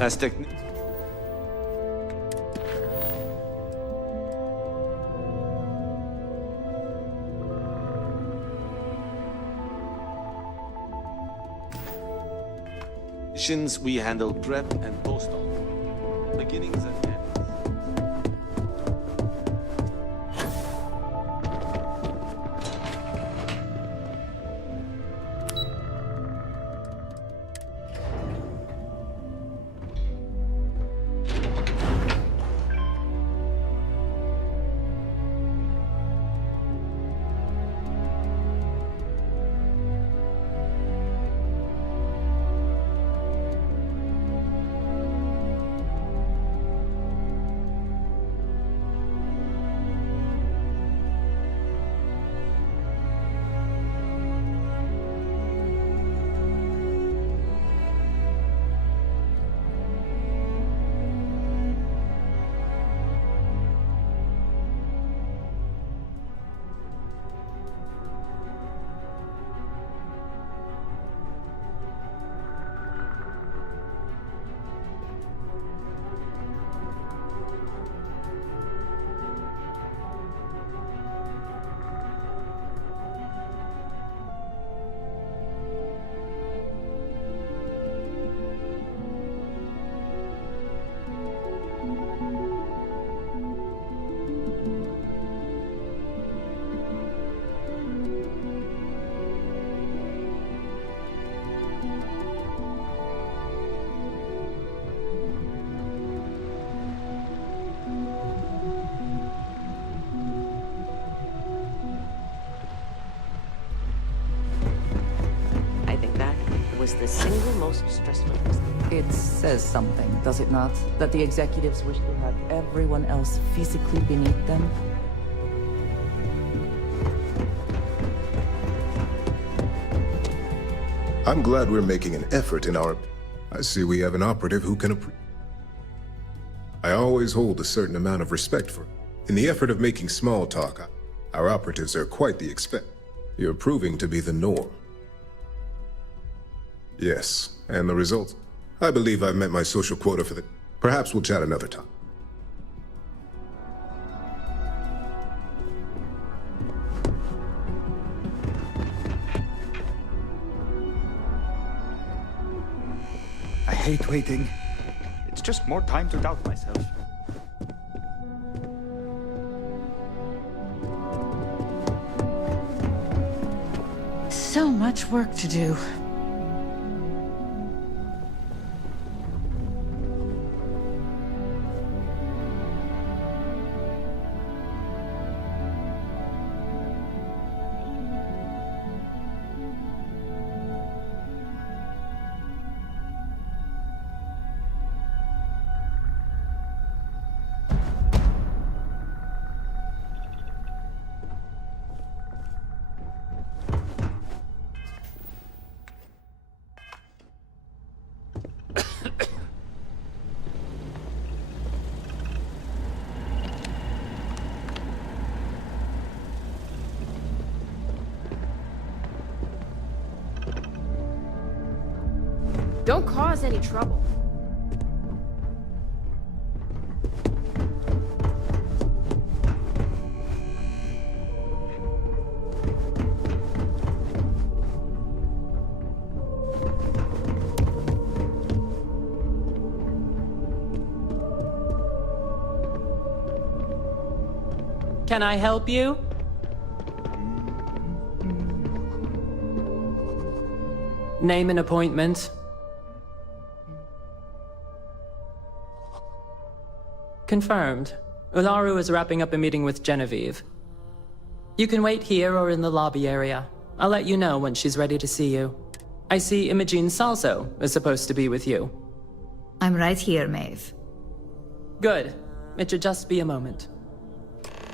As tech... We handle prep and post-op, beginnings and ends. Was the single most stressful. It says something, does it not? That the executives wish to have everyone else physically beneath them? I'm glad we're making an effort in our... I see we have an operative who can I always hold a certain amount of respect for... In the effort of making small talk, our operatives are quite the You're proving to be the norm. Yes, and the results? I believe I've met my social quota for the... Perhaps we'll chat another time. I hate waiting. It's just more time to doubt myself. So much work to do. Don't cause any trouble. Can I help you? Name an appointment. Confirmed. Ularu is wrapping up a meeting with Genevieve. You can wait here or in the lobby area. I'll let you know when she's ready to see you. I see Imogene Salso is supposed to be with you. I'm right here, Maeve. Good. It should just be a moment.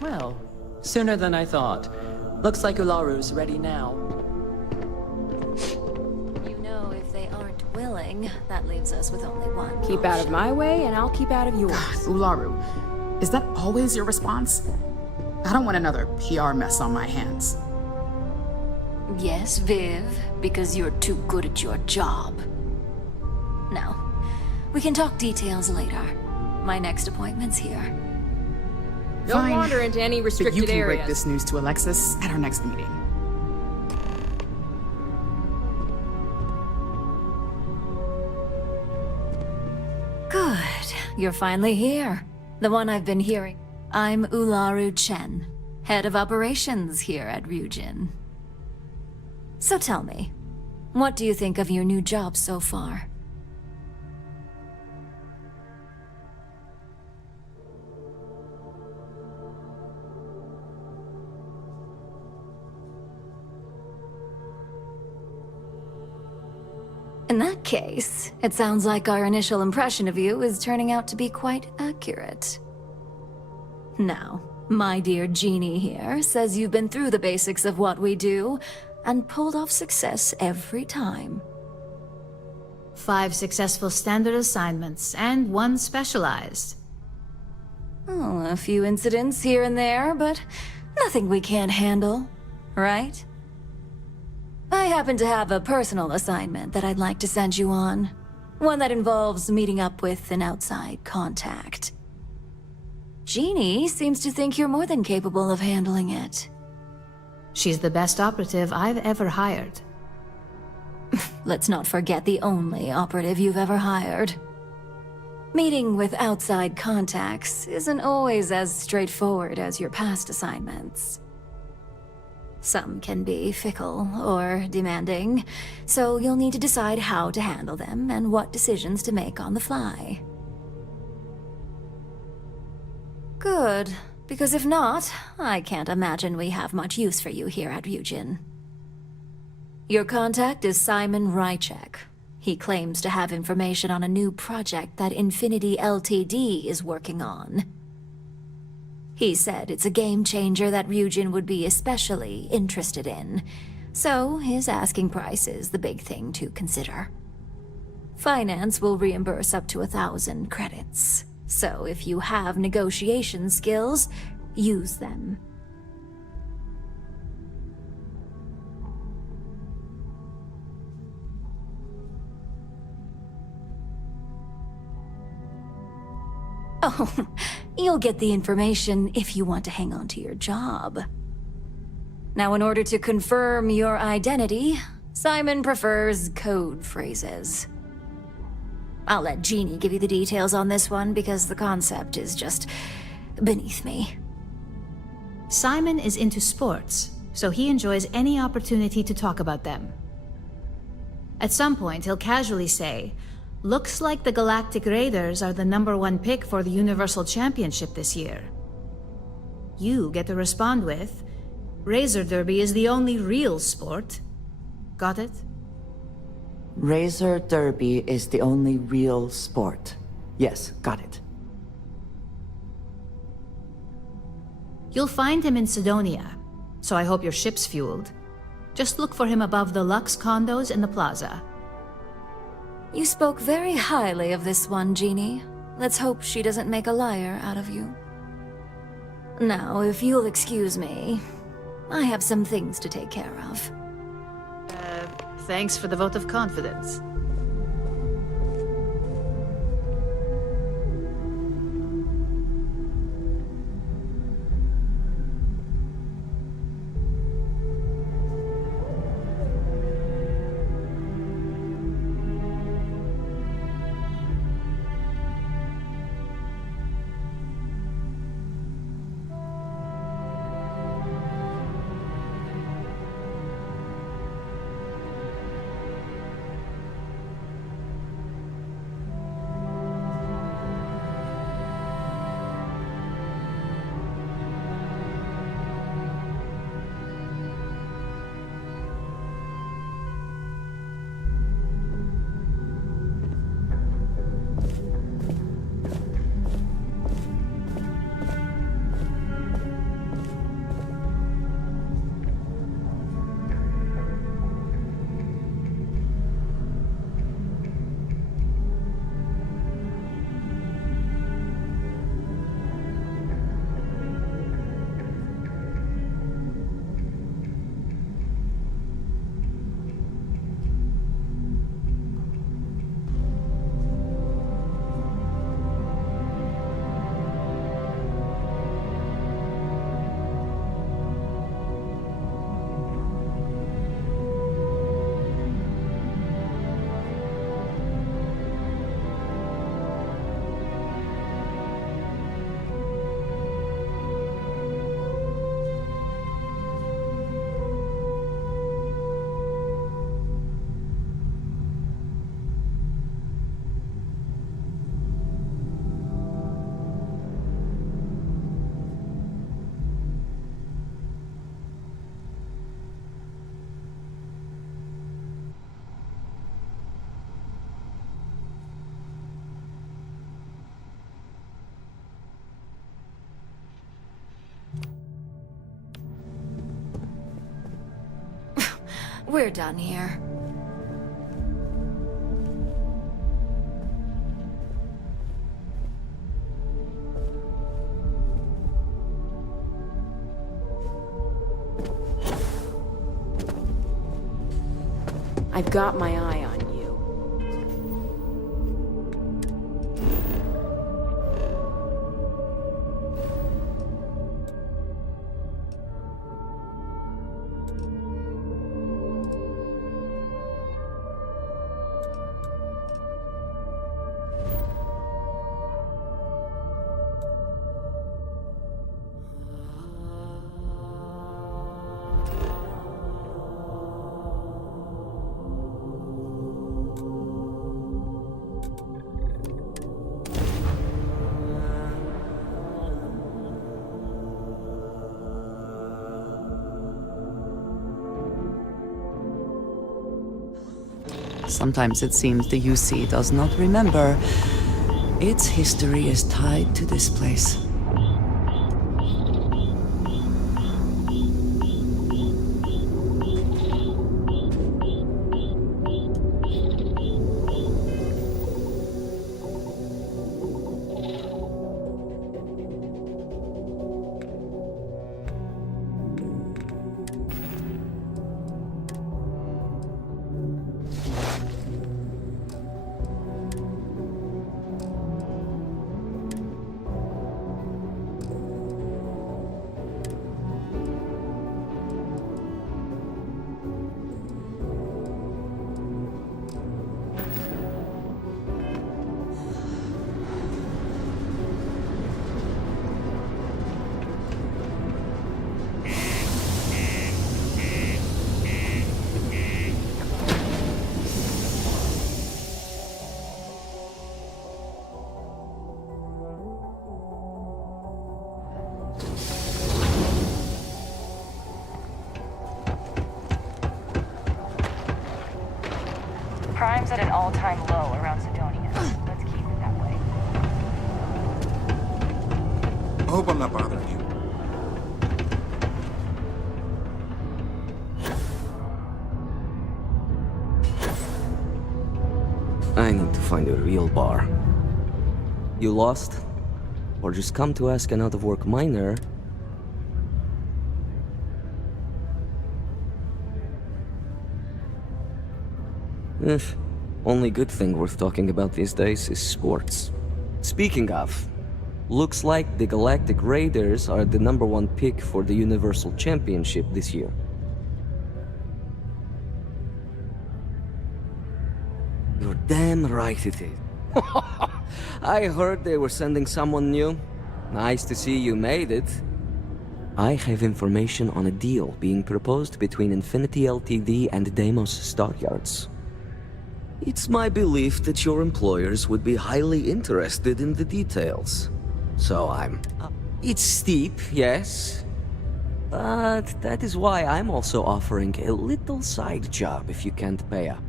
Well, sooner than I thought. Looks like Ularu's ready now. You know, if they aren't willing, that leaves us with only one. Keep out of my way, and I'll keep out of yours. God, Ularu, is that always your response? I don't want another PR mess on my hands. Yes, Viv, because you're too good at your job. Now, We can talk details later. My next appointment's here. Don't Fine. wander into any But you restricted can break areas. this news to Alexis at our next meeting. Good. You're finally here. The one I've been hearing. I'm Ularu Chen, head of operations here at Ryujin. So tell me, what do you think of your new job so far? In that case, it sounds like our initial impression of you is turning out to be quite accurate. Now, my dear Jeannie here says you've been through the basics of what we do and pulled off success every time. 5 successful standard assignments and 1 specialized. Oh, a few incidents here and there, but nothing we can't handle, right? I happen to have a personal assignment that I'd like to send you on. One that involves meeting up with an outside contact. Jeannie seems to think you're more than capable of handling it. She's the best operative I've ever hired. Let's not forget the only operative you've ever hired. Meeting with outside contacts isn't always as straightforward as your past assignments. Some can be fickle or demanding, so you'll need to decide how to handle them and what decisions to make on the fly. Good, because if not, I can't imagine we have much use for you here at Ryujin. Your contact is Simon Rychek. He claims to have information on a new project that Infinity Ltd is working on. He said it's a game changer that Ryujin would be especially interested in, so his asking price is the big thing to consider. Finance will reimburse up to 1,000 credits, so if you have negotiation skills, use them. Oh, you'll get the information if you want to hang on to your job. Now, in order to confirm your identity, Simon prefers code phrases. I'll let Jeannie give you the details on this one because the concept is just beneath me. Simon is into sports, so he enjoys any opportunity to talk about them. At some point, he'll casually say, "Looks like the Galactic Raiders are the #1 pick for the Universal Championship this year." You get to respond with, "Razor Derby is the only real sport." Got it? Razor Derby is the only real sport. Yes, got it. You'll find him in Sidonia, so I hope your ship's fueled. Just look for him above the Lux condos in the plaza. You spoke very highly of this one, Jeannie. Let's hope she doesn't make a liar out of you. Now, if you'll excuse me, I have some things to take care of. Thanks for the vote of confidence. we're done here. I've got my eye on you. Sometimes it seems the UC does not remember. Its history is tied to this place. Crime's at an all-time low around Sidonia. Let's keep it that way. I hope I'm not bothering you. I need to find a real bar. You lost? Or just come to ask an out-of-work miner? Only good thing worth talking about these days is sports. Speaking of, looks like the Galactic Raiders are the #1 pick for the Universal Championship this year. You're damn right it is. I heard they were sending someone new. Nice to see you made it. I have information on a deal being proposed between Infinity Ltd and Deimos Stockyards. It's my belief that your employers would be highly interested in the details. So it's steep, yes. But that is why I'm also offering a little side job if you can't pay up.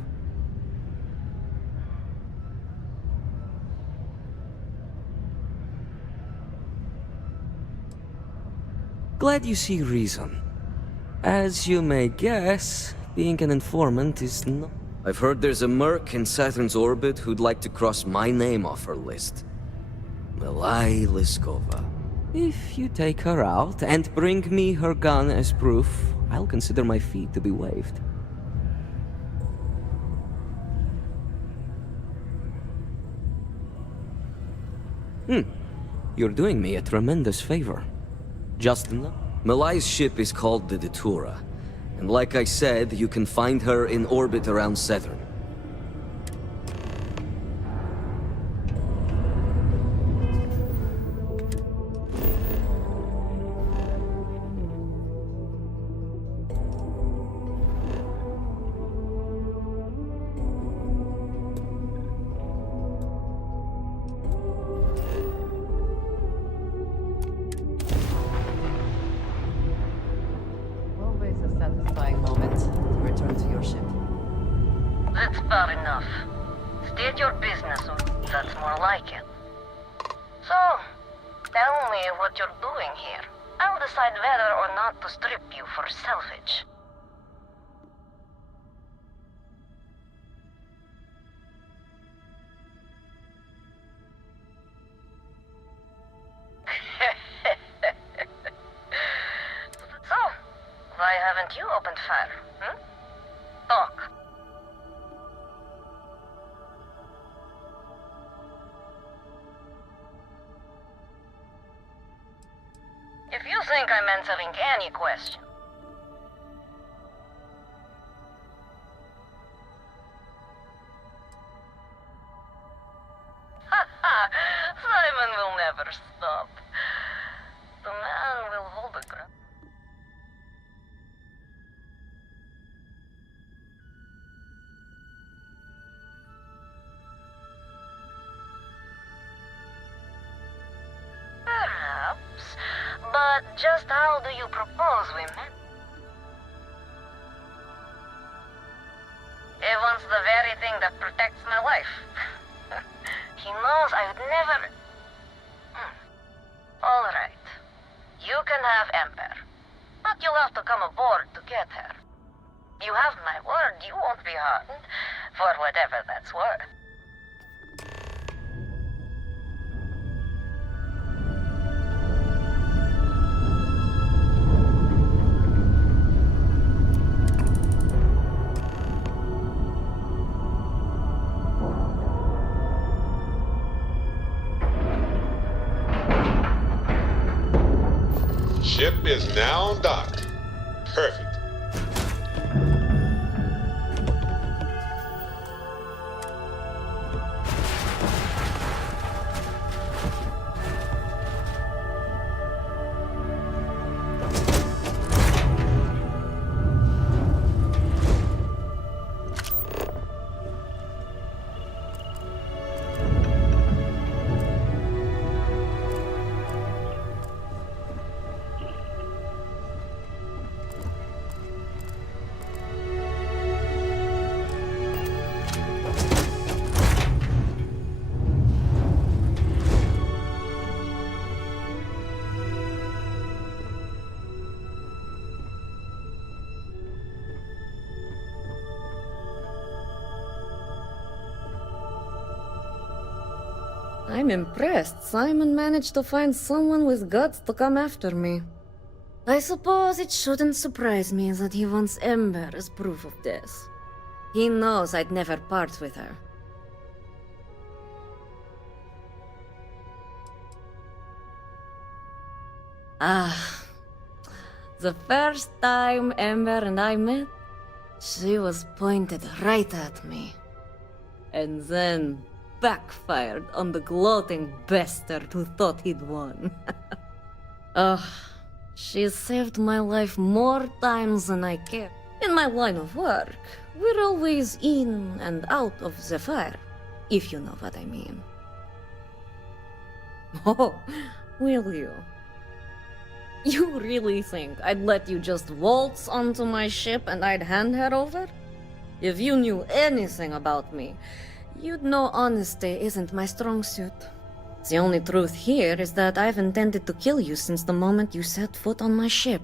Glad you see reason. As you may guess, being an informant is not... I've heard there's a merc in Saturn's orbit who'd like to cross my name off her list. Melai Liskova. If you take her out and bring me her gun as proof, I'll consider my fee to be waived. You're doing me a tremendous favor. Justin, Melai's ship is called the Datura. And like I said, you can find her in orbit around Saturn. Always a satisfying moment to return to your ship. That's far enough. State your business, or that's more like it. So, tell me what you're doing here. I'll decide whether or not to strip you for salvage. think I'm answering any question? Simon will never stop. The man will hold a grudge. Perhaps, but just how do you propose we met? He wants the very thing that protects my life. He knows I would never... All right. You can have Ember, but you'll have to come aboard to get her. You have my word you won't be harmed, for whatever that's worth. Ship is now docked. Perfect. I'm impressed Simon managed to find someone with guts to come after me. I suppose it shouldn't surprise me that he wants Ember as proof of this. He knows I'd never part with her. The first time Ember and I met, she was pointed right at me. And then backfired on the gloating bastard who thought he'd won. She saved my life more times than I care. In my line of work, we're always in and out of the fire, if you know what I mean. Oh, will you? You really think I'd let you just waltz onto my ship and I'd hand her over? If you knew anything about me, you'd know honesty isn't my strong suit. The only truth here is that I've intended to kill you since the moment you set foot on my ship.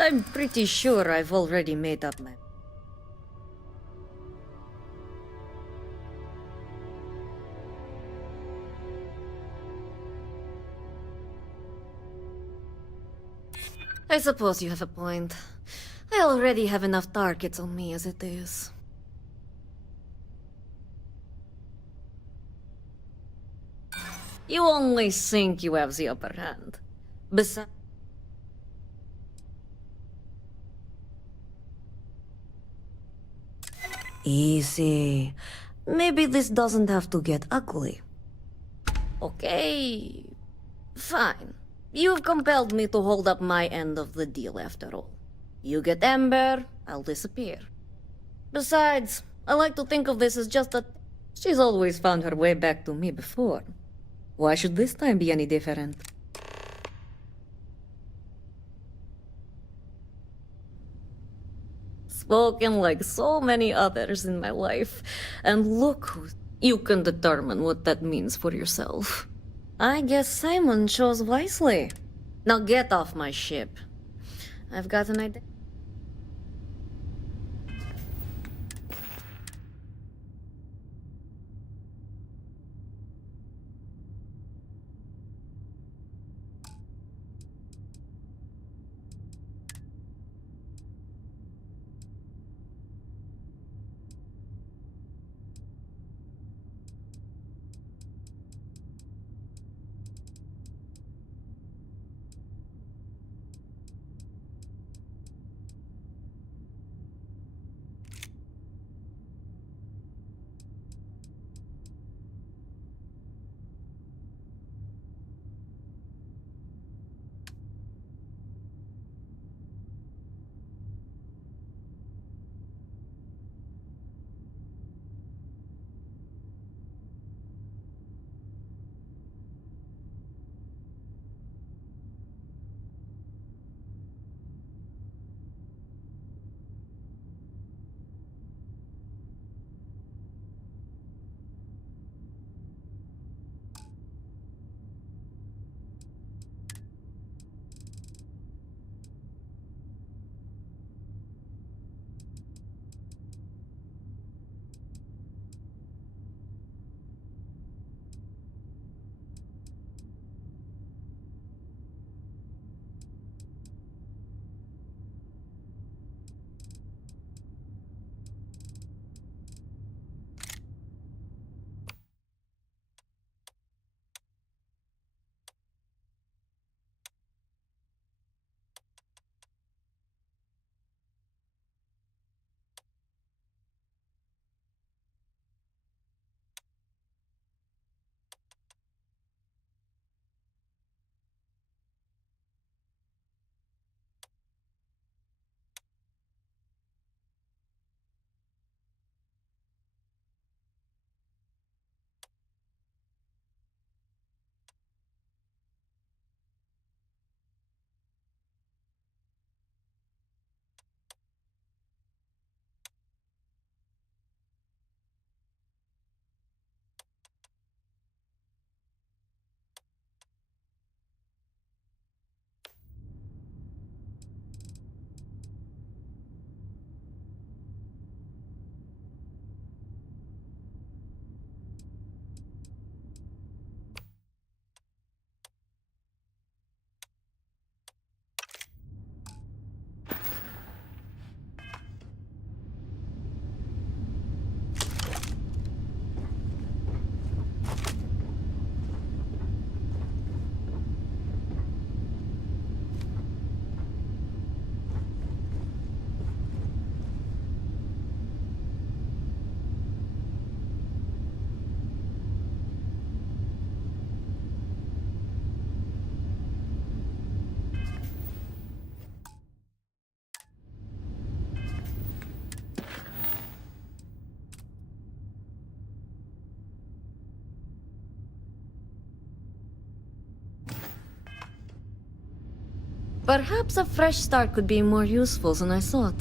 I'm pretty sure I've already made up my... I suppose you have a point. I already have enough targets on me as it is. You only think you have the upper hand. Besides... Easy. Maybe this doesn't have to get ugly. Okay. Fine. You've compelled me to hold up my end of the deal after all. You get Ember, I'll disappear. Besides, I like to think of this as just a... She's always found her way back to me before. Why should this time be any different? Spoken like so many others in my life, and look who... You can determine what that means for yourself. I guess Simon chose wisely. Now get off my ship. I've got an idea. Perhaps a fresh start could be more useful than I thought.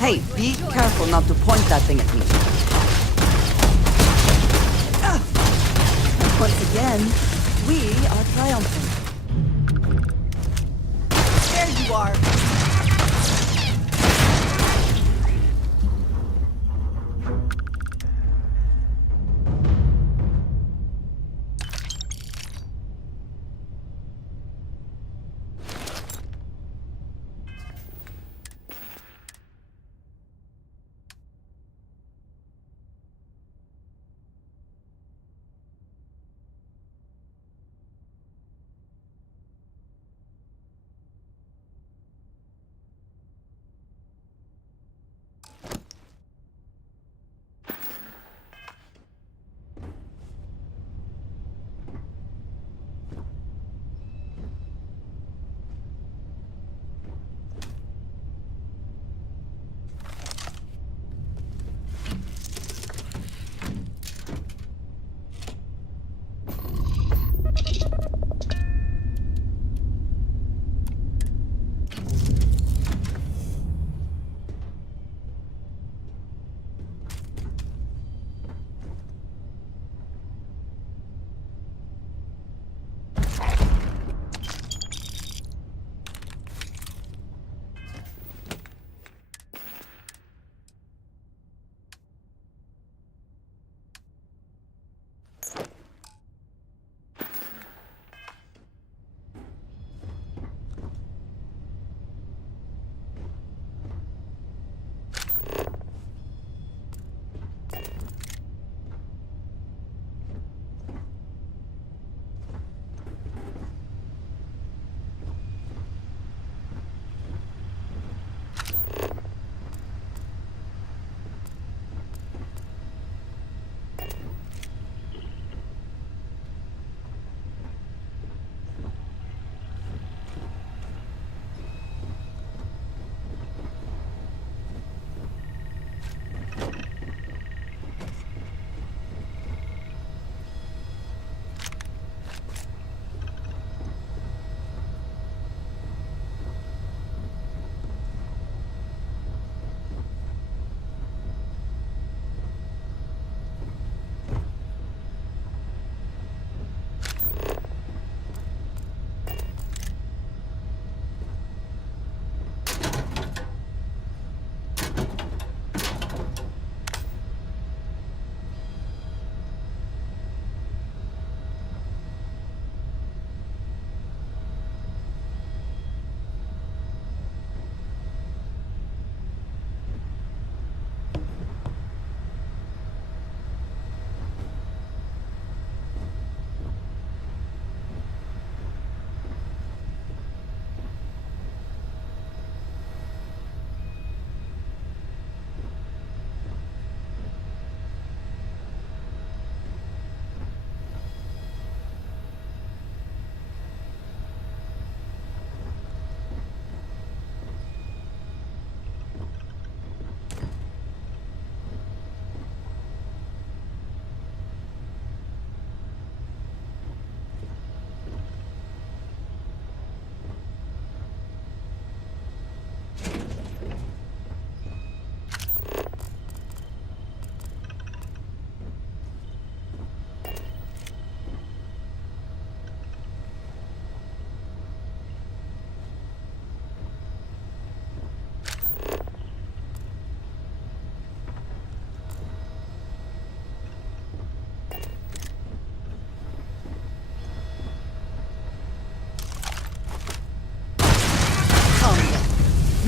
Hey, be careful not to point that thing at me. Once again, we are triumphant. There you are!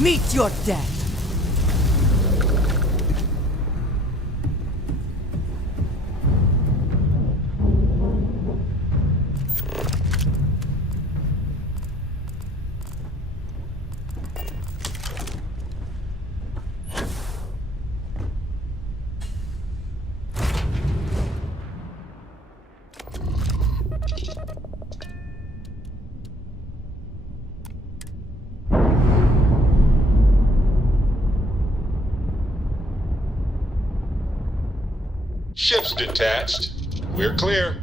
Meet your death! Ship's detached. We're clear.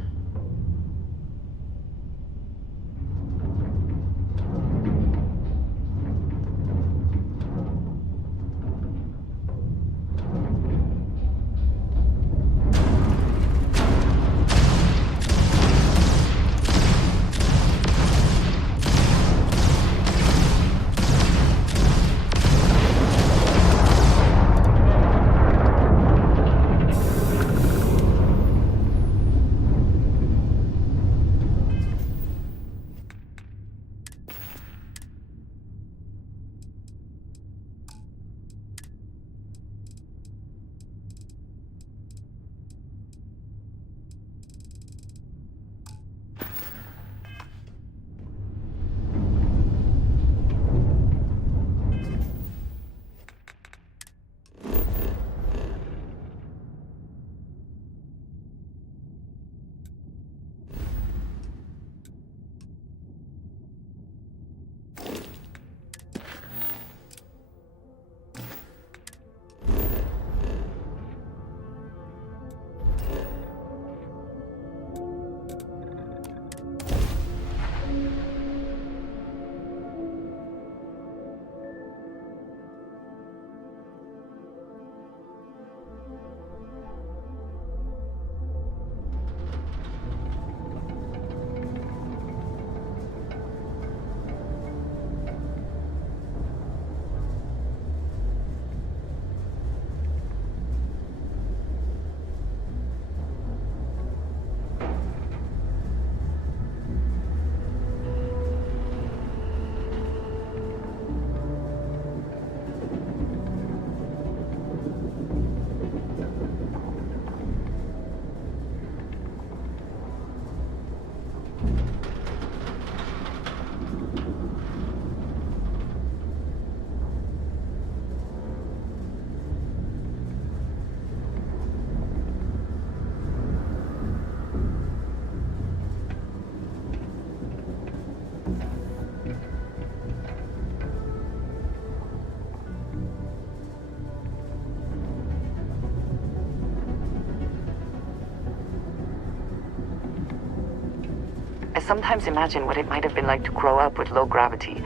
sometimes imagine what it might have been like to grow up with low gravity,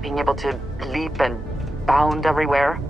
being able to leap and bound everywhere.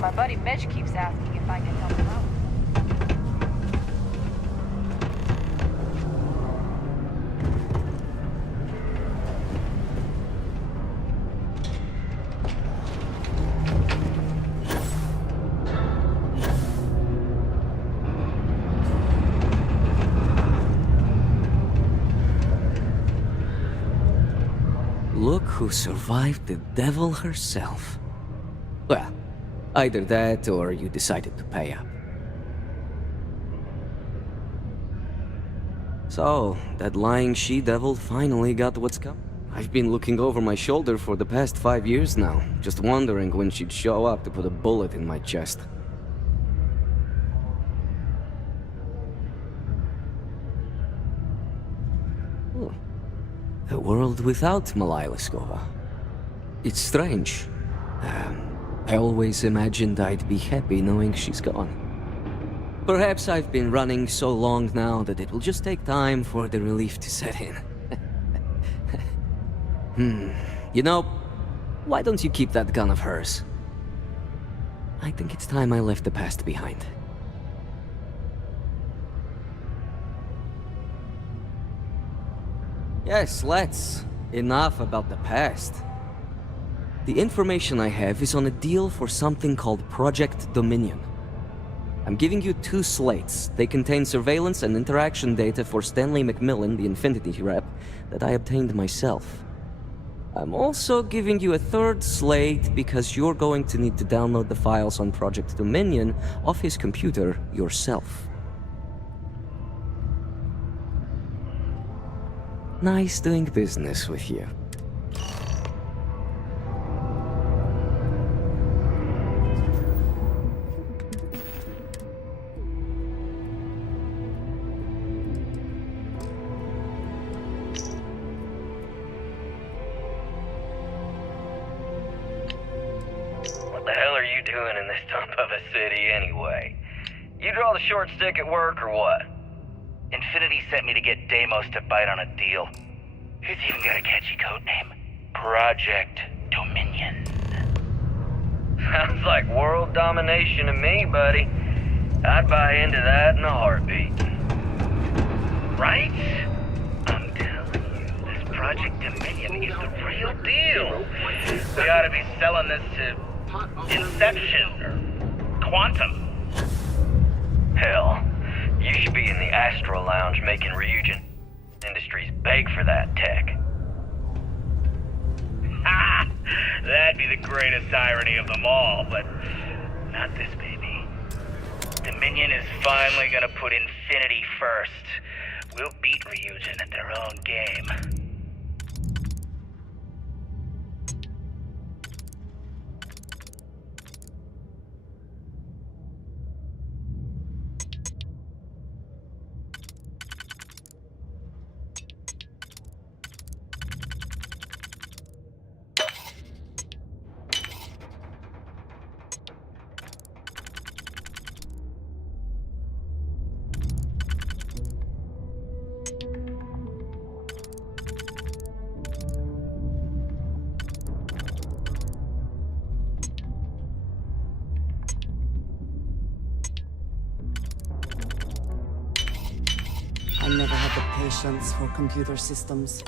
My buddy Mitch keeps asking if I can help him out. Look who survived the devil herself. Well, either that or you decided to pay up. So, that lying she-devil finally got what's coming. I've been looking over my shoulder for the past 5 years now, just wondering when she'd show up to put a bullet in my chest. A world without Malaya Liskova. It's strange. I always imagined I'd be happy knowing she's gone. Perhaps I've been running so long now that it will just take time for the relief to set in. You know, Why don't you keep that gun of hers? I think it's time I left the past behind. Yes, let's. Enough about the past. The information I have is on a deal for something called Project Dominion. I'm giving you 2 slates. They contain surveillance and interaction data for Stanley McMillan, the Infinity rep, that I obtained myself. I'm also giving you a 3rd slate because you're going to need to download the files on Project Dominion off his computer yourself. Nice doing business with you. What the hell are you doing in this dump of a city anyway? You draw the short stick at work or what? Infinity sent me to get Deimos to bite on a deal. He's even got a catchy code name. Project Dominion. Sounds like world domination to me, buddy. I'd buy into that in a heartbeat. Right? I'm telling you, this Project Dominion is the real deal. We ought to be selling this to Inception or Quantum. Hell, you should be in the Astro Lounge making Ryujin Industries beg for that tech. Ha! That'd be the greatest irony of them all, but not this baby. Dominion is finally gonna put Infinity first. We'll beat Ryujin at their own game. I never had the patience for computer systems.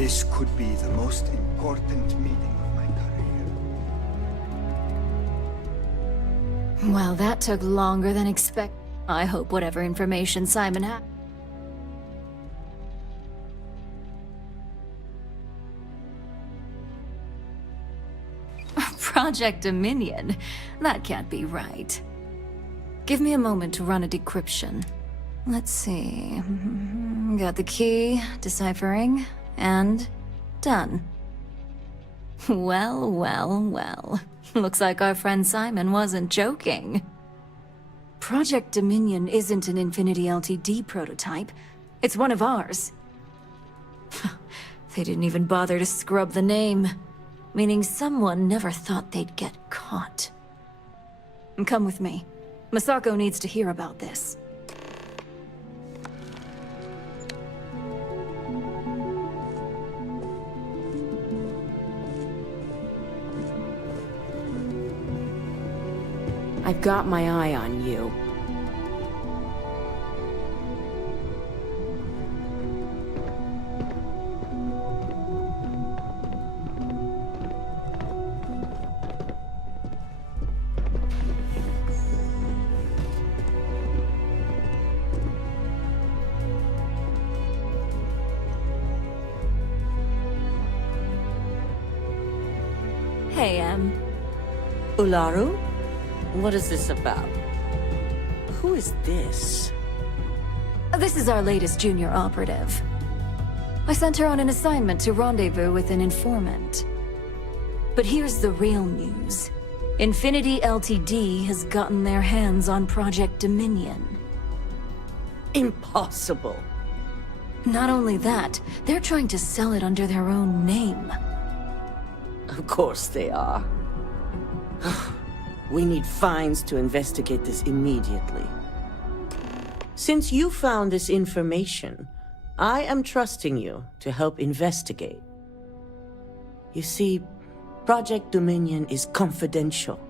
This could be the most important meeting of my career. Well, that took longer than expected. I hope whatever information Simon had. Project Dominion? That can't be right. Give me a moment to run a decryption. Let's see. Got the key, deciphering, and done. Well, well, well. Looks like our friend Simon wasn't joking. Project Dominion isn't an Infinity Ltd prototype. It's one of ours. They didn't even bother to scrub the name. Meaning someone never thought they'd get caught. Come with me. Masako needs to hear about this. I've got my eye on you. Hey, Ularu? What is this about? Who is this? This is our latest junior operative. I sent her on an assignment to rendezvous with an informant. But here's the real news. Infinity Ltd has gotten their hands on Project Dominion. Impossible. Not only that, they're trying to sell it under their own name. Of course they are. We need fines to investigate this immediately. Since you found this information, I am trusting you to help investigate. You see, Project Dominion is confidential.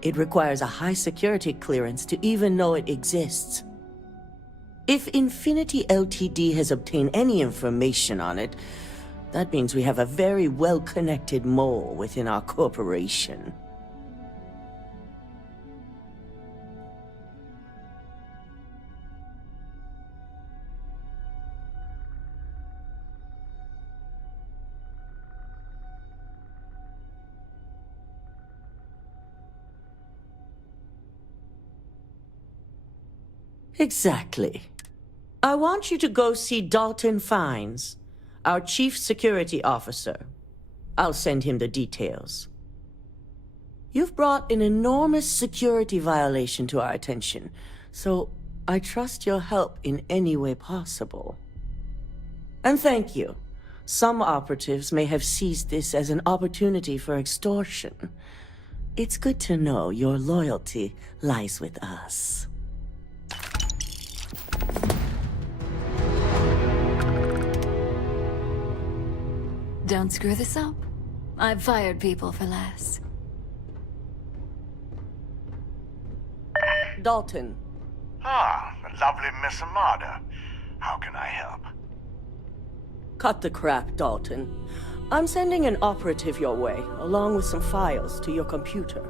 It requires a high security clearance to even know it exists. If Infinity Ltd has obtained any information on it, that means we have a very well-connected mole within our corporation. Exactly. I want you to go see Dalton Fines, our Chief Security Officer. I'll send him the details. You've brought an enormous security violation to our attention, so I trust your help in any way possible. And thank you. Some operatives may have seized this as an opportunity for extortion. It's good to know your loyalty lies with us. Don't screw this up. I've fired people for less. Dalton. Ah, the lovely Miss Amada. How can I help? Cut the crap, Dalton. I'm sending an operative your way, along with some files to your computer.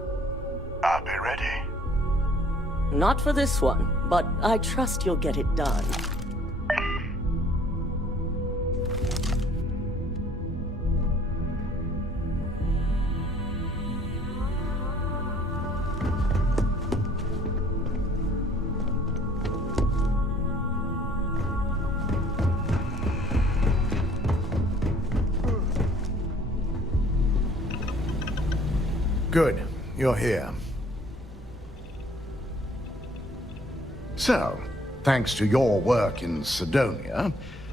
I'll be ready. Not for this one, but I trust you'll get it done. Good, you're here. So, thanks to your work in Sidonia,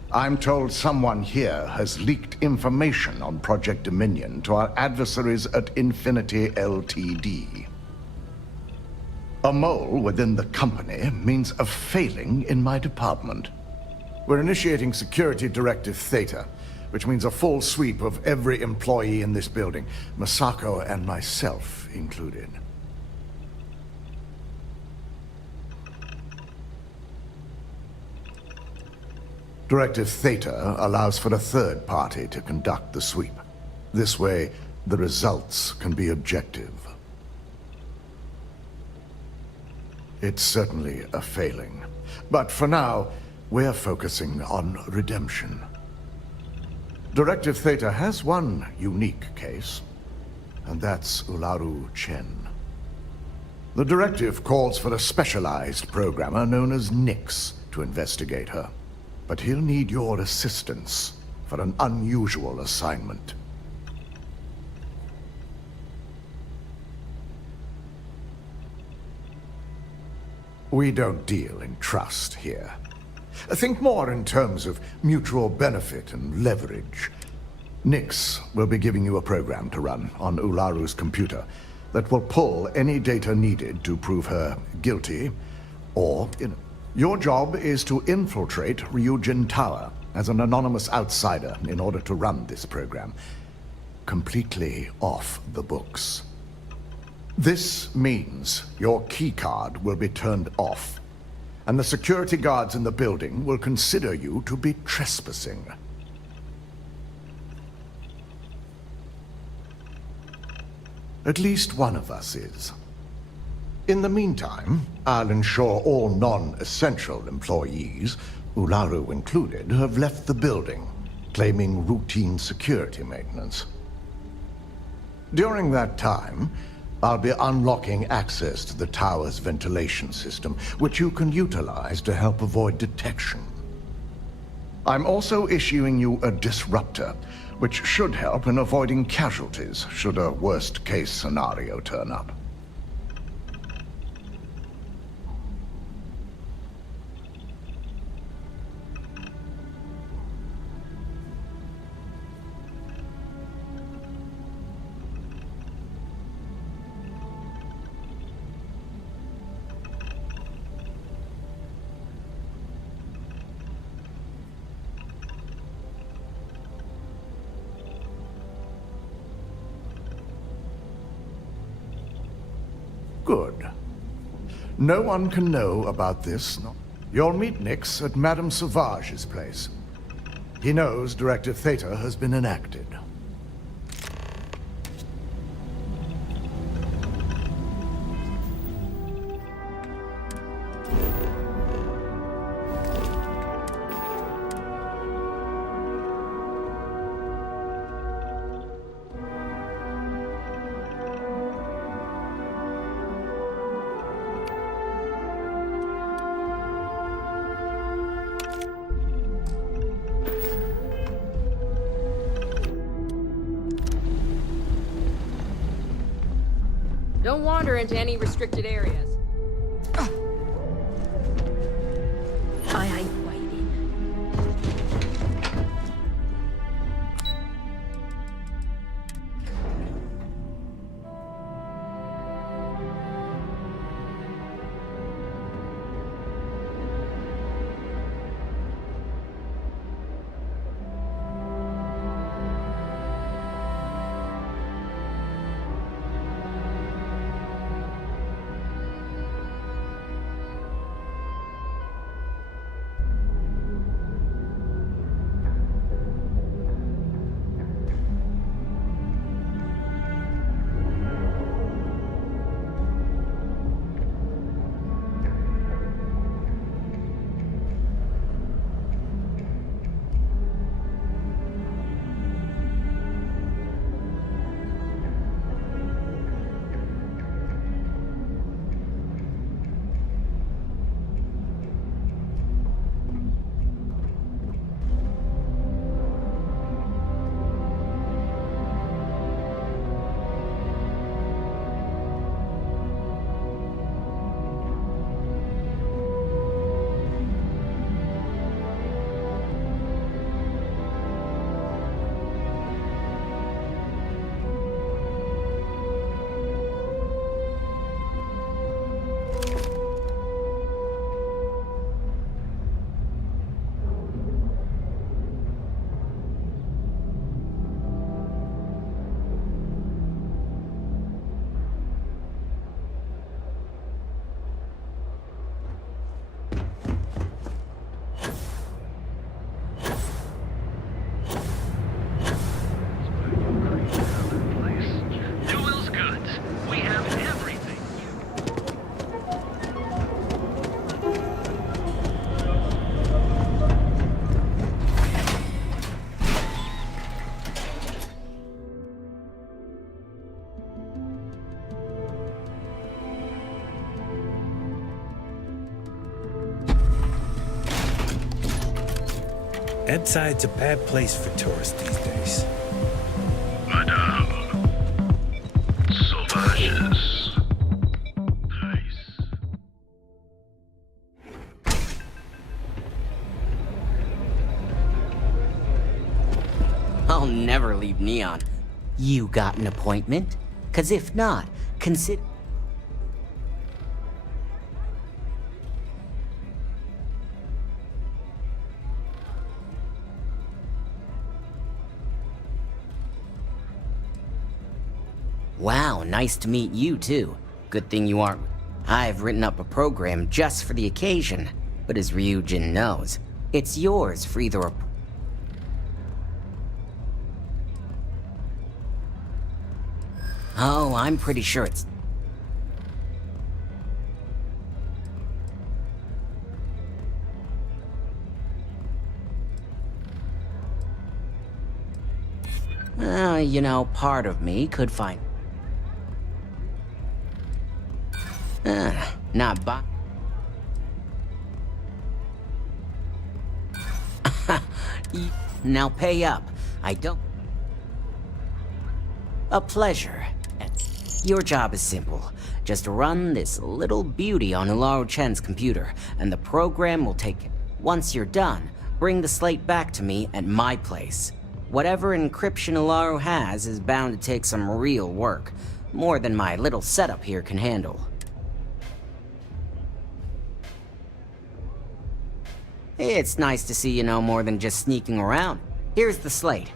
I'm told someone here has leaked information on Project Dominion to our adversaries at Infinity Ltd. A mole within the company means a failing in my department. We're initiating Security Directive Theta, which means a full sweep of every employee in this building, Masako and myself included. Directive Theta allows for a third party to conduct the sweep. This way, the results can be objective. It's certainly a failing. But for now, we're focusing on redemption. Directive Theta has one unique case, and that's Ularu Chen. The directive calls for a specialized programmer known as Nix to investigate her. But he'll need your assistance for an unusual assignment. We don't deal in trust here. Think more in terms of mutual benefit and leverage. Nix will be giving you a program to run on Ularu's computer that will pull any data needed to prove her guilty or innocent. Your job is to infiltrate Ryujin Tower as an anonymous outsider in order to run this program. Completely off the books. This means your keycard will be turned off, and the security guards in the building will consider you to be trespassing. At least one of us is. In the meantime, I'll ensure all non-essential employees, Ularu included, have left the building, claiming routine security maintenance. During that time, I'll be unlocking access to the tower's ventilation system, which you can utilize to help avoid detection. I'm also issuing you a disruptor, which should help in avoiding casualties should a worst-case scenario turn up. Good. No one can know about this. You'll meet Nix at Madame Sauvage's place. He knows Directive Theta has been enacted. Don't wander into any restricted areas. I ain't waiting. Edside's a bad place for tourists these days. Madame. Sauvages. I'll never leave Neon. You got an appointment? 'Cause if not, consider... Wow, nice to meet you too. Good thing you aren't... I've written up a program just for the occasion, but as Ryujin knows, it's yours for either a... Oh, I'm pretty sure it's... you know, part of me could find... not by... Now pay up. I don't... A pleasure. Your job is simple. Just run this little beauty on Ularu Chen's computer, and the program will take it. Once you're done, bring the slate back to me at my place. Whatever encryption Ularu has is bound to take some real work. More than my little setup here can handle. It's nice to see you know more than just sneaking around. Here's the slate.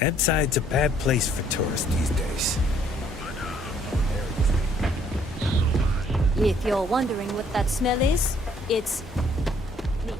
Edside's a bad place for tourists these days. If you're wondering what that smell is, it's... me.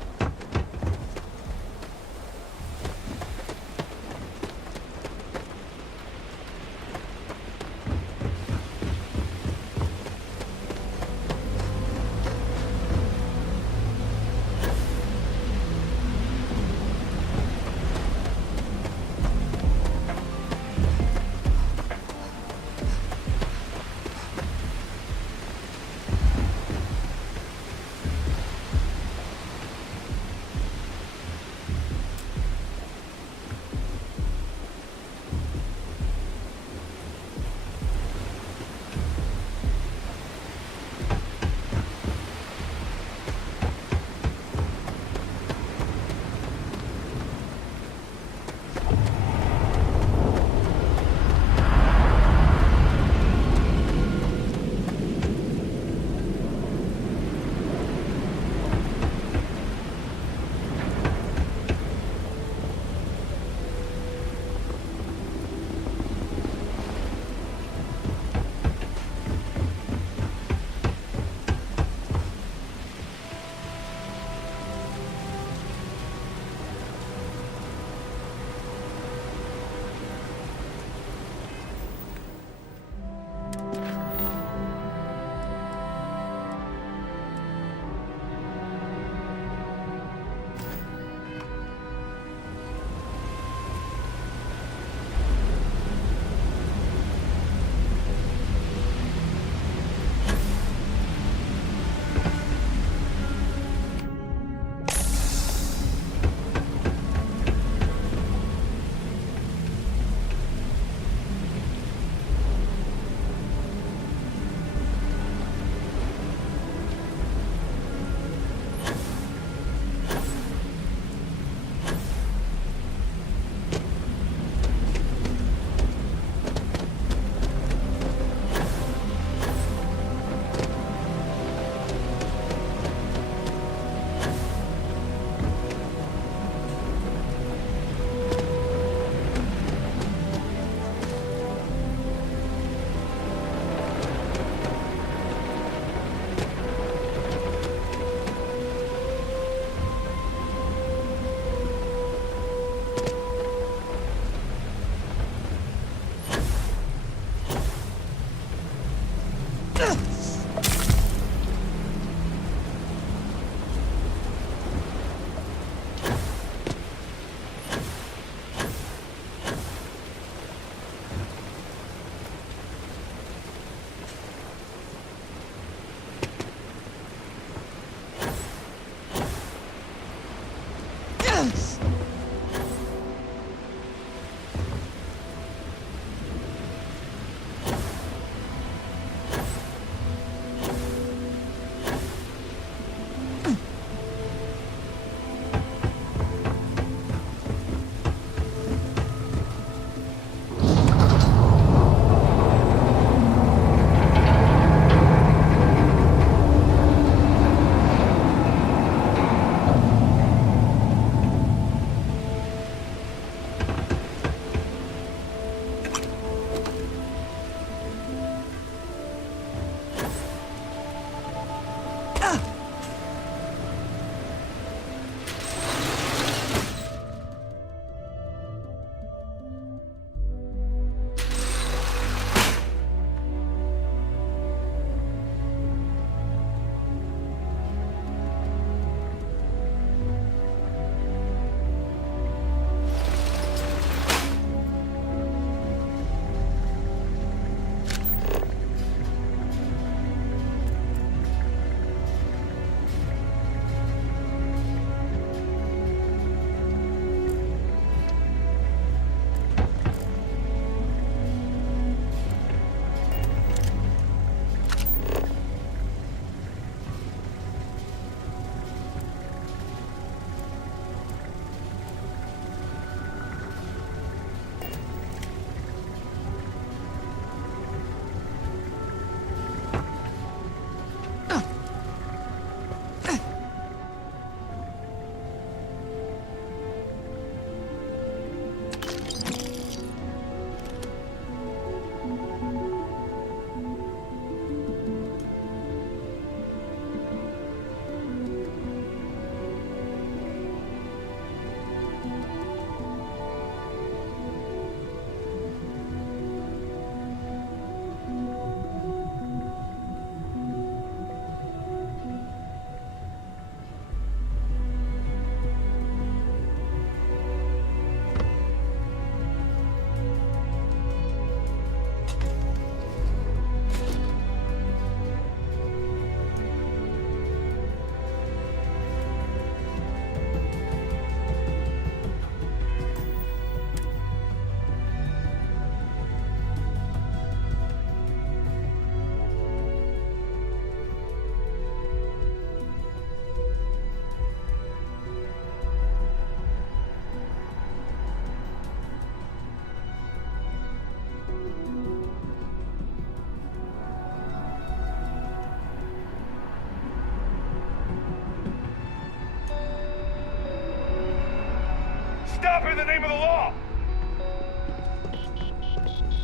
Stop in the name of the law!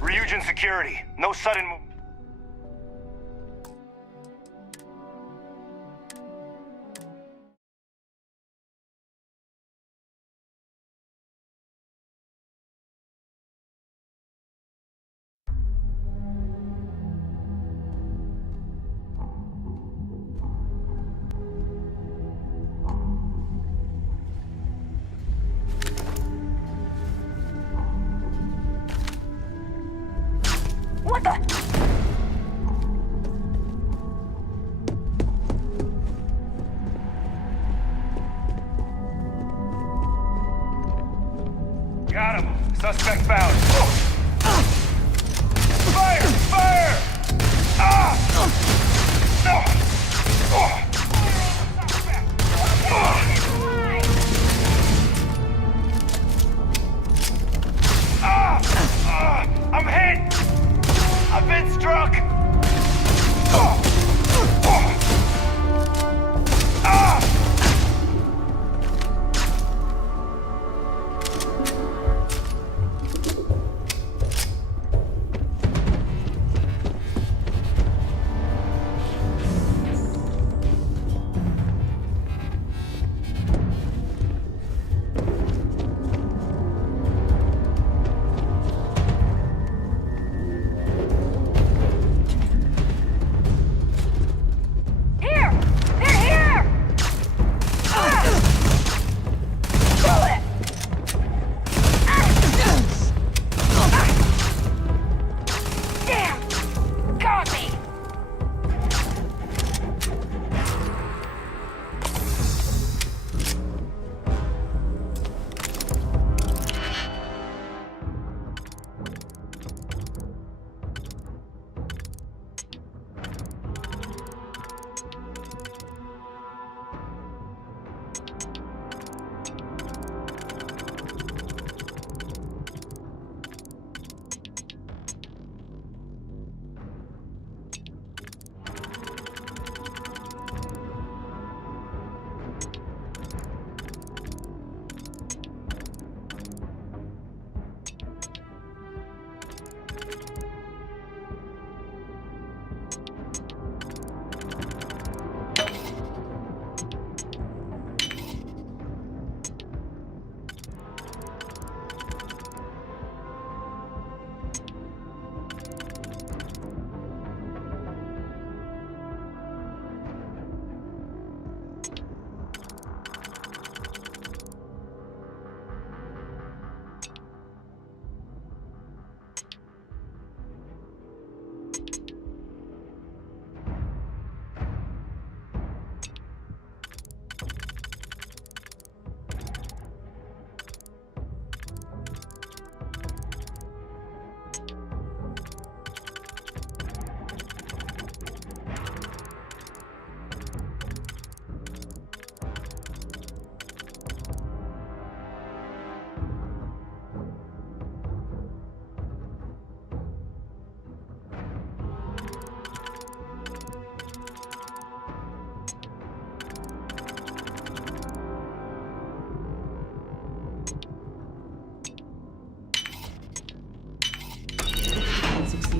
Ryujin security. No sudden move. What the? Got him. Suspect found. Fire! Fire! Ah! I'm hit! I've been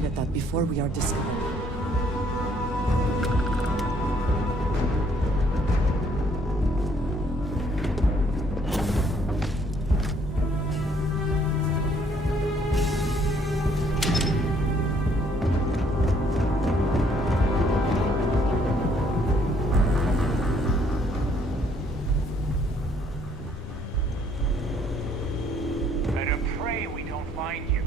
located at that before we are discovered. Better pray we don't find you.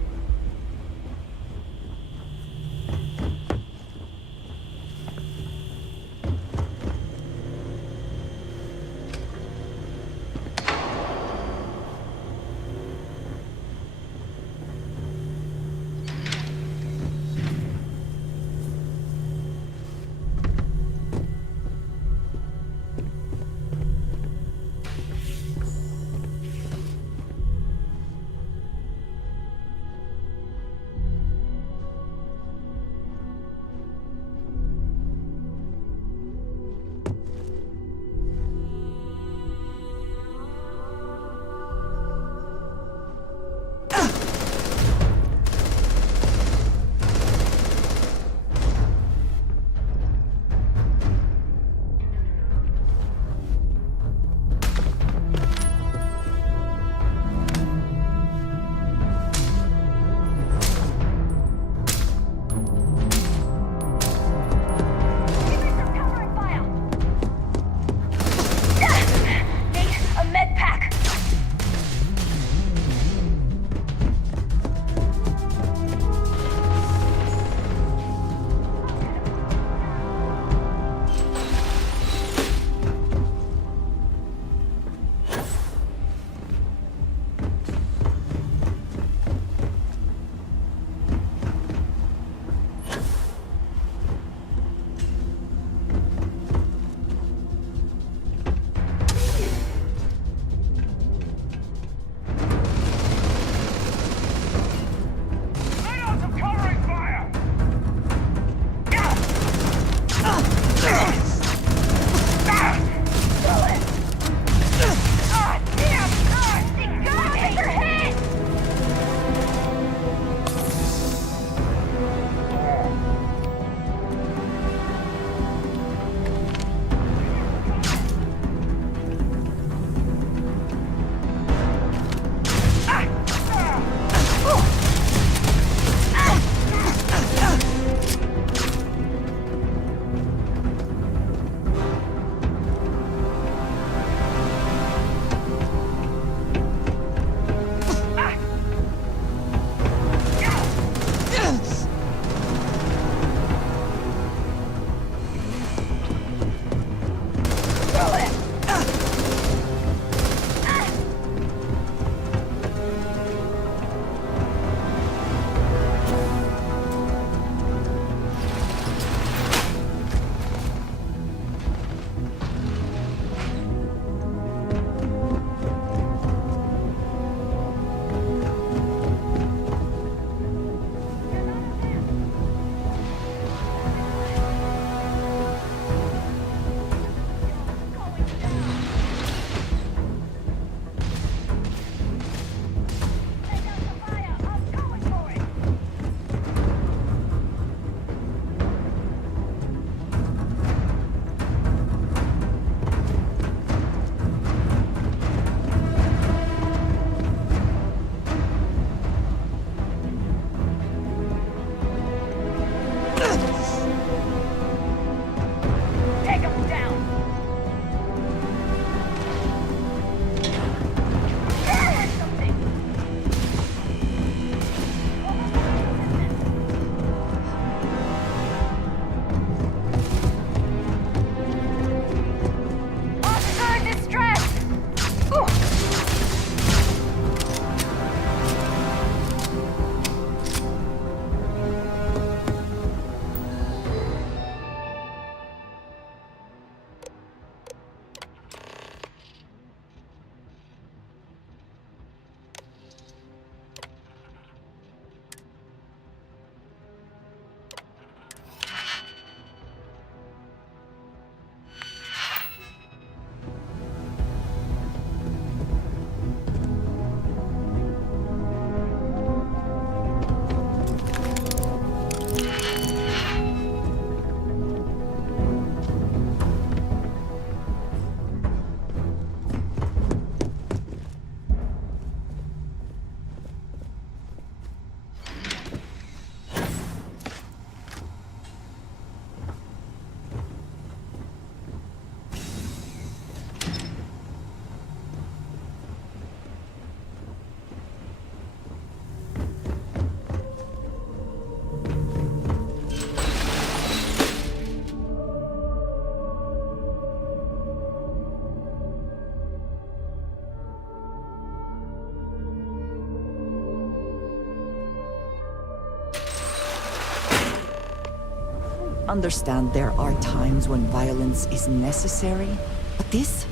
understand there are times when violence is necessary, but this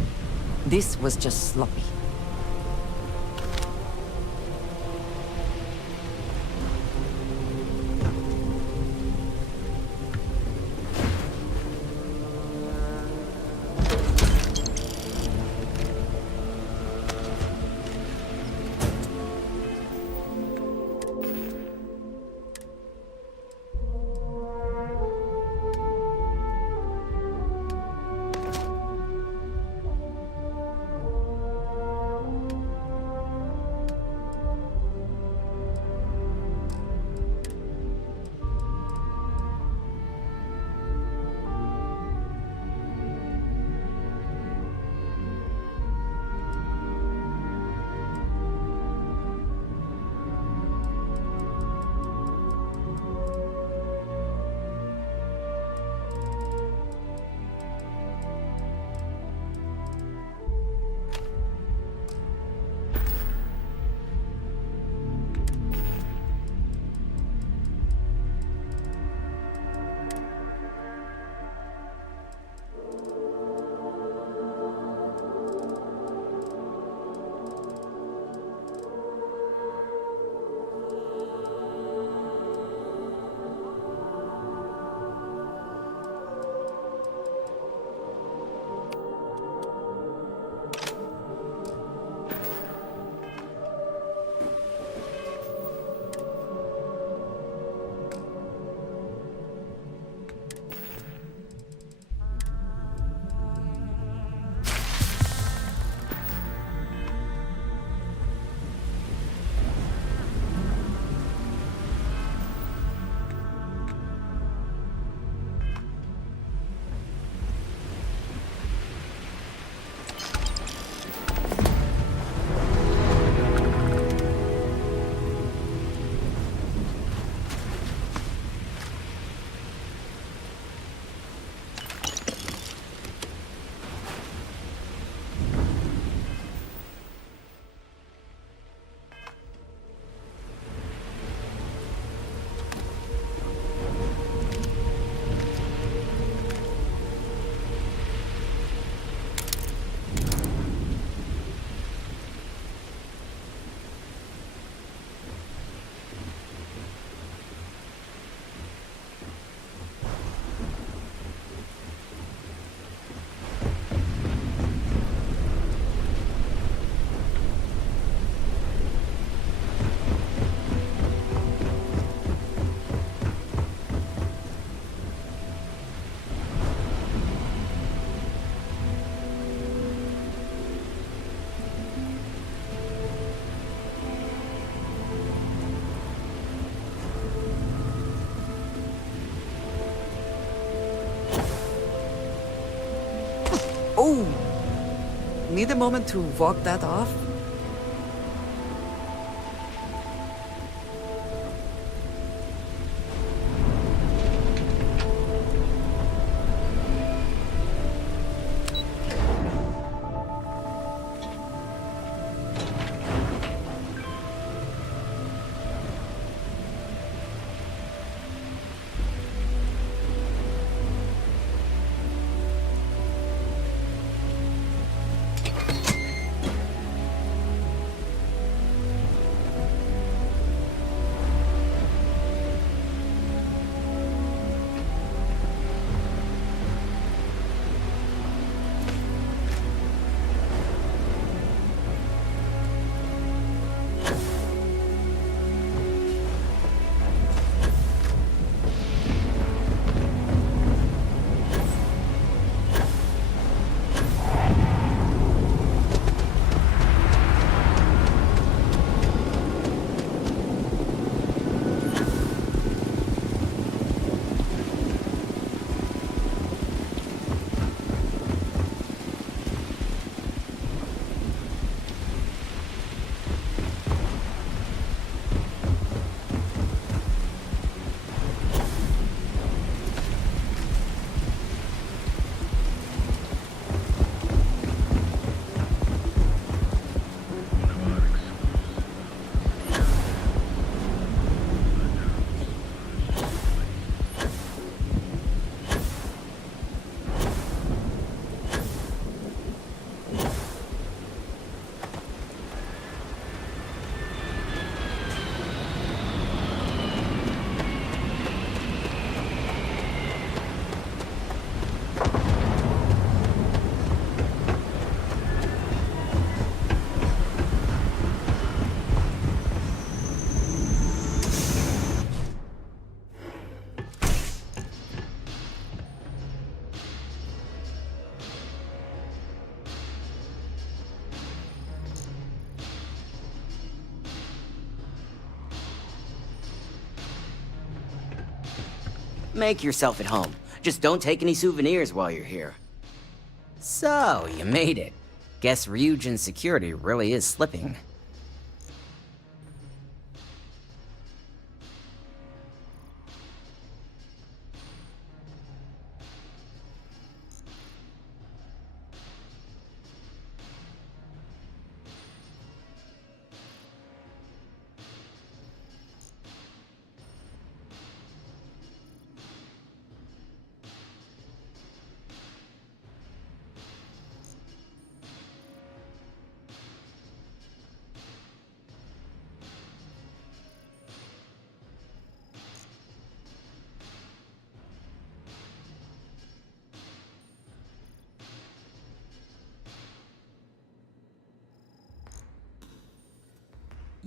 was just sloppy. Oh! Need a moment to walk that off? Make yourself at home. Just don't take any souvenirs while you're here. So, you made it. Guess Ryujin's security really is slipping.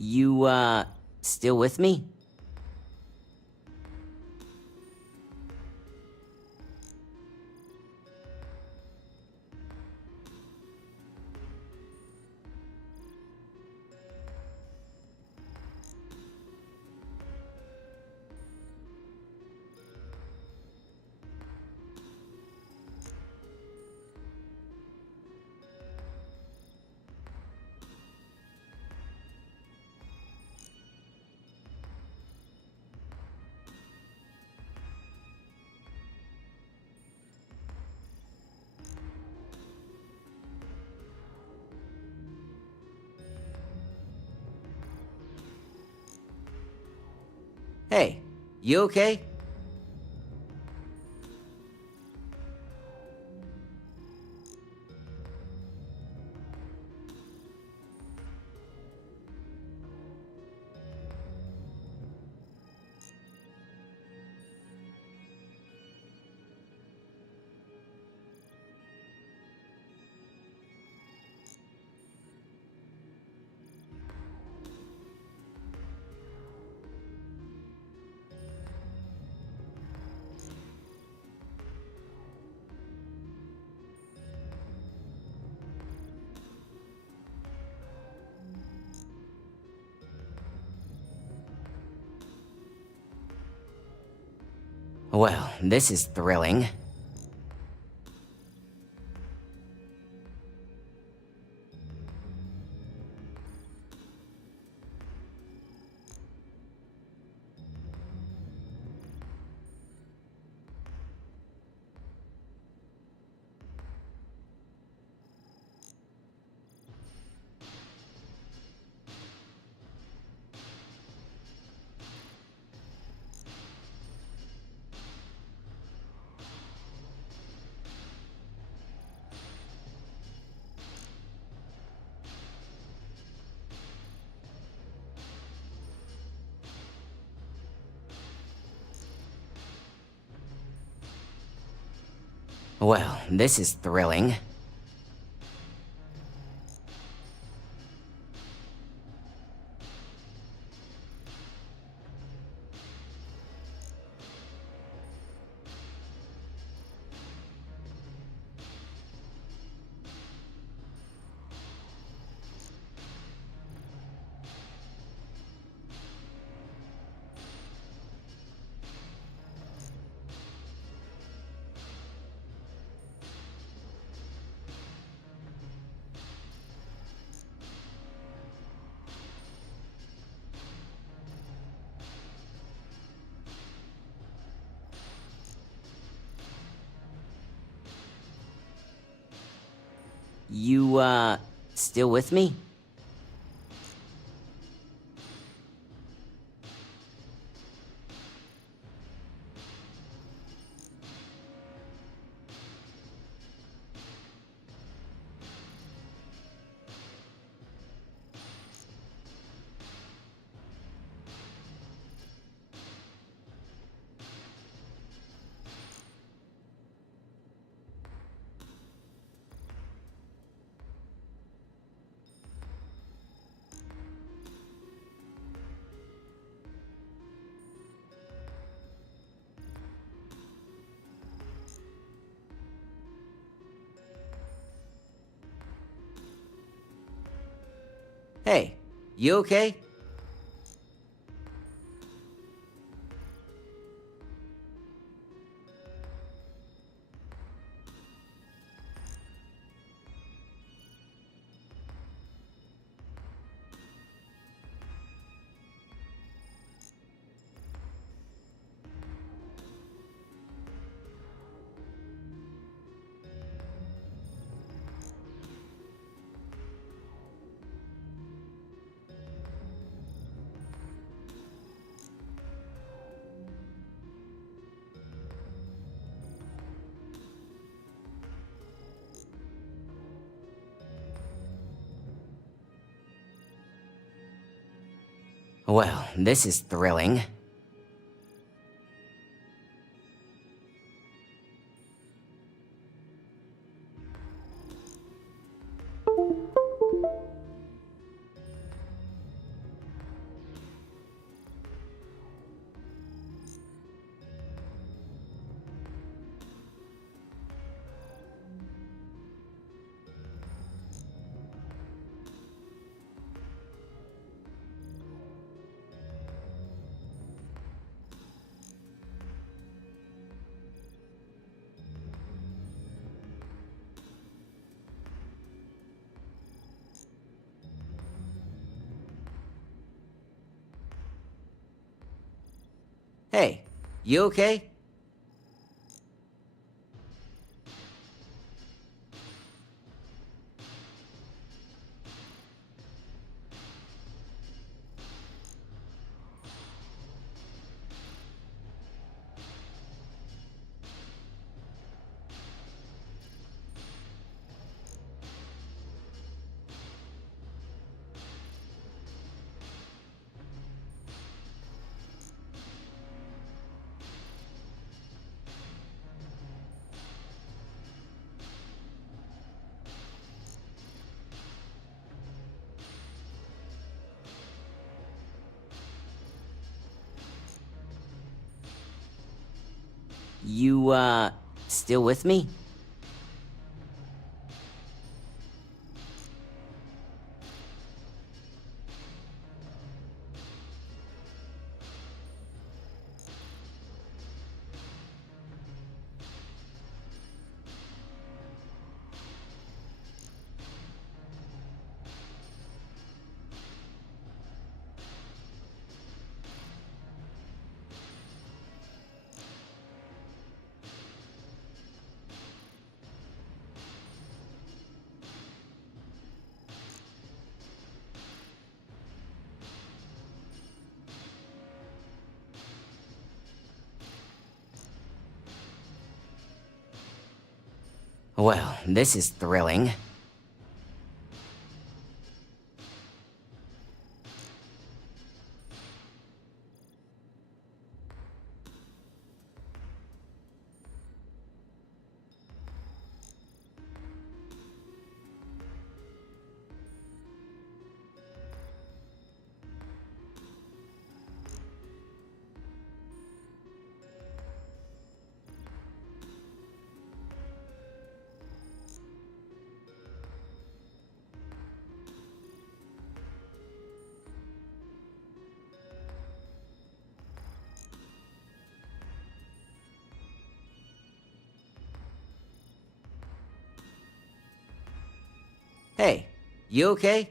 You, still with me? Hey, you okay? Well, this is thrilling. Well, this is thrilling. You, still with me? Hey, you okay? Well, this is thrilling. Hey, you okay? You, still with me? Well, this is thrilling. Hey, you okay?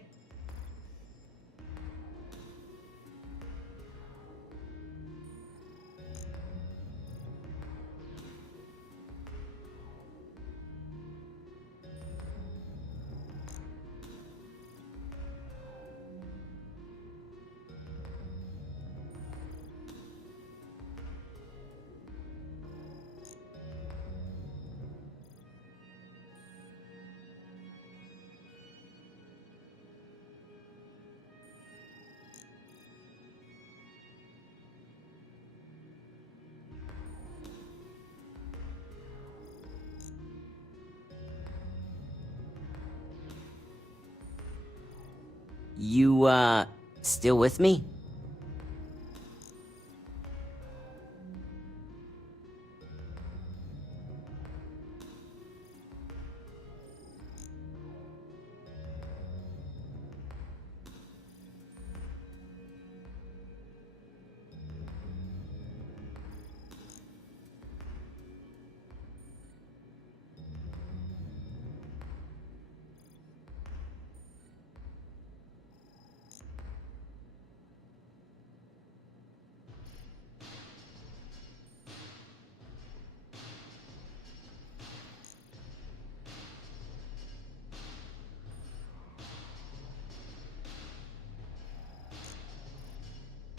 You, still with me?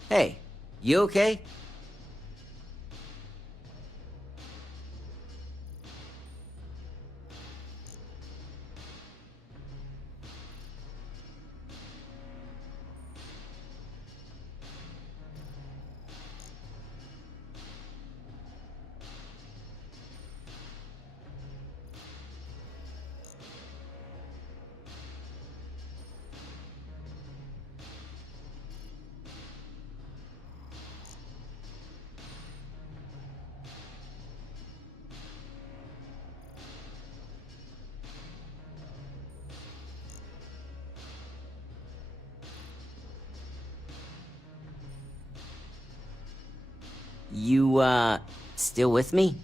Hey, you okay? You, still with me?